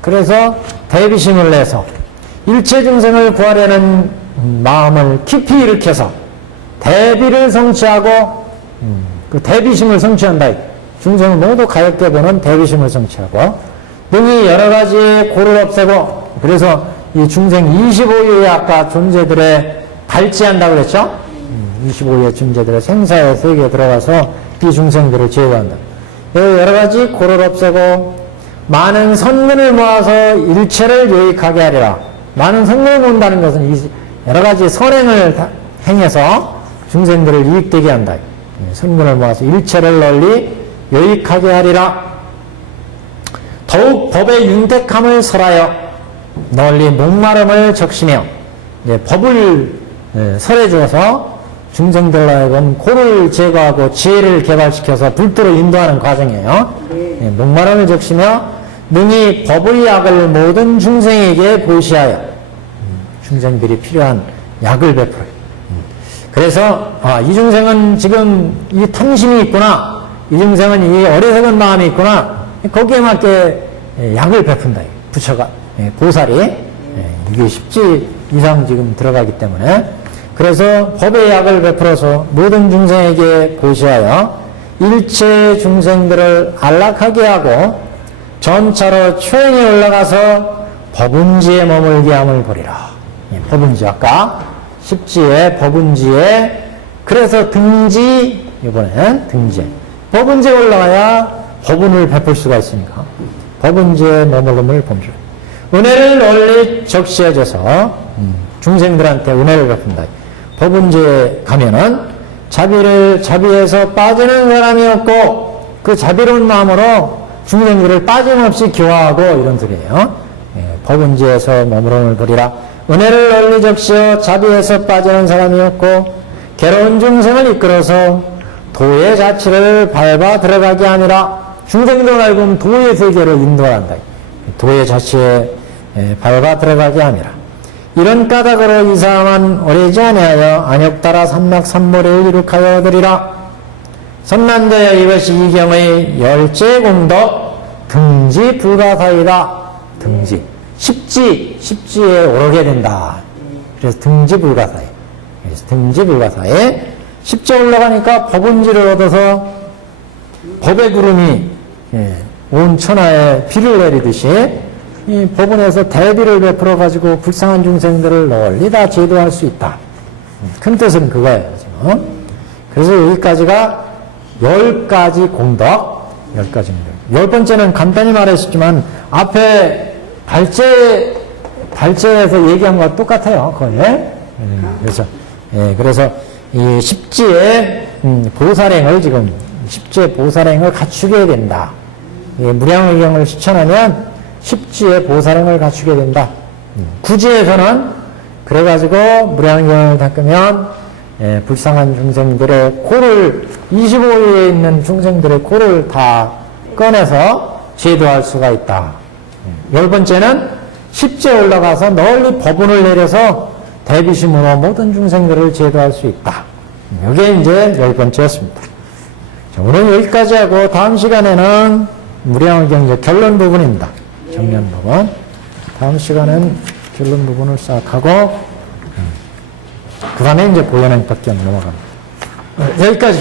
그래서 대비심을 내서 일체 중생을 구하려는 마음을 깊이 일으켜서 대비를 성취하고 그 대비심을 성취한다. 중생을 모두 가볍게 보는 대비심을 성취하고 등이 여러 가지의 고를 없애고 그래서 이 중생 25유의 아까 존재들의 발제한다고 그랬죠? 25유의 존재들의 생사의 세계에 들어가서 이 중생들을 제거한다. 여러 가지 고를 없애고 많은 선근을 모아서 일체를 유익하게 하리라. 많은 선근을 모은다는 것은 이 여러 가지 선행을 행해서 중생들을 유익되게 한다. 선근을 모아서 일체를 널리 유익하게 하리라. 더욱 법의 윤택함을 설하여 널리 목마름을 적시며 법을 설해 주어서 중생들로 하여금 고를 제거하고 지혜를 개발시켜서 불도로 인도하는 과정이에요. 목마름을 적시며 능히 법의 약을 모든 중생에게 보시하여 중생들이 필요한 약을 베풀어요. 그래서 이 중생은 지금 이 탐심이 있구나, 이 중생은 이 어리석은 마음이 있구나, 거기에 맞게 약을 베푼다. 부처가 보살이 이게 십지 이상 지금 들어가기 때문에 그래서 법의 약을 베풀어서 모든 중생에게 보시하여 일체 중생들을 안락하게 하고 전차로 초행에 올라가서 법운지에 머물게 함을 보리라. 법운지 아까 십지에 법운지에 그래서 등지 이번엔 등지 법운지에 올라가야 법운을 베풀 수가 있으니까 법운지에 머물름을 범주 은혜를 널리 적시해줘서 중생들한테 은혜를 베푼다. 법운지에 가면은 자비에서 빠지는 사람이 없고 그 자비로운 마음으로 중생들을 빠짐없이 교화하고 이런 소리예요. 법운지에서 머무름을 보리라. 은혜를 널리 적시어 자비에서 빠지는 사람이 없고 괴로운 중생을 이끌어서 도의 자취를 밟아 들어가게 하니라. 중생들 말고 도의 세계로 인도한다. 도의 자취에 밟아 들어가게 하니라. 이런 까닭으로 이 사람은 오래지 아니하여 안욕따라 삼막삼모를 이룩하여 얻으리라. 선난자여 이것이 이경의 열째 공덕 등지 불가사이다. 등지 십지에 오르게 된다. 그래서 등지 불가사이. 그래서 등지 불가사이. 십지에 올라가니까 법운지를 얻어서 법의 구름이 온 천하에 비를 내리듯이 이 법원에서 대비를 베풀어 가지고 불쌍한 중생들을 널리 다 제도할 수 있다. 큰 뜻은 그거예요. 지금. 그래서 여기까지가 10가지 공덕, 10가지 공덕. 10번째는 간단히 말했지만 앞에 발제에서 얘기한 것과 똑같아요. 거의. 그래서 이 십지의 보살행을 지금 십지의 보살행을 갖추게 된다. 무량의경을 실천하면 십지의 보살행을 갖추게 된다. 구지에서는 그래가지고 무량경을 닦으면 불쌍한 중생들의 코를 25위에 있는 중생들의 코를 다 꺼내서 제도할 수가 있다. 10번째는 십지에 올라가서 널리 법운을 내려서 대비심으로 모든 중생들을 제도할 수 있다. 이게 이제 10번째였습니다. 자, 오늘 여기까지 하고 다음 시간에는 무량의경 결론 부분입니다. 정년 부분. 다음 시간은 결론 부분을 싹 하고, 그 다음에 이제 보현행 법경 넘어갑니다. 여기까지.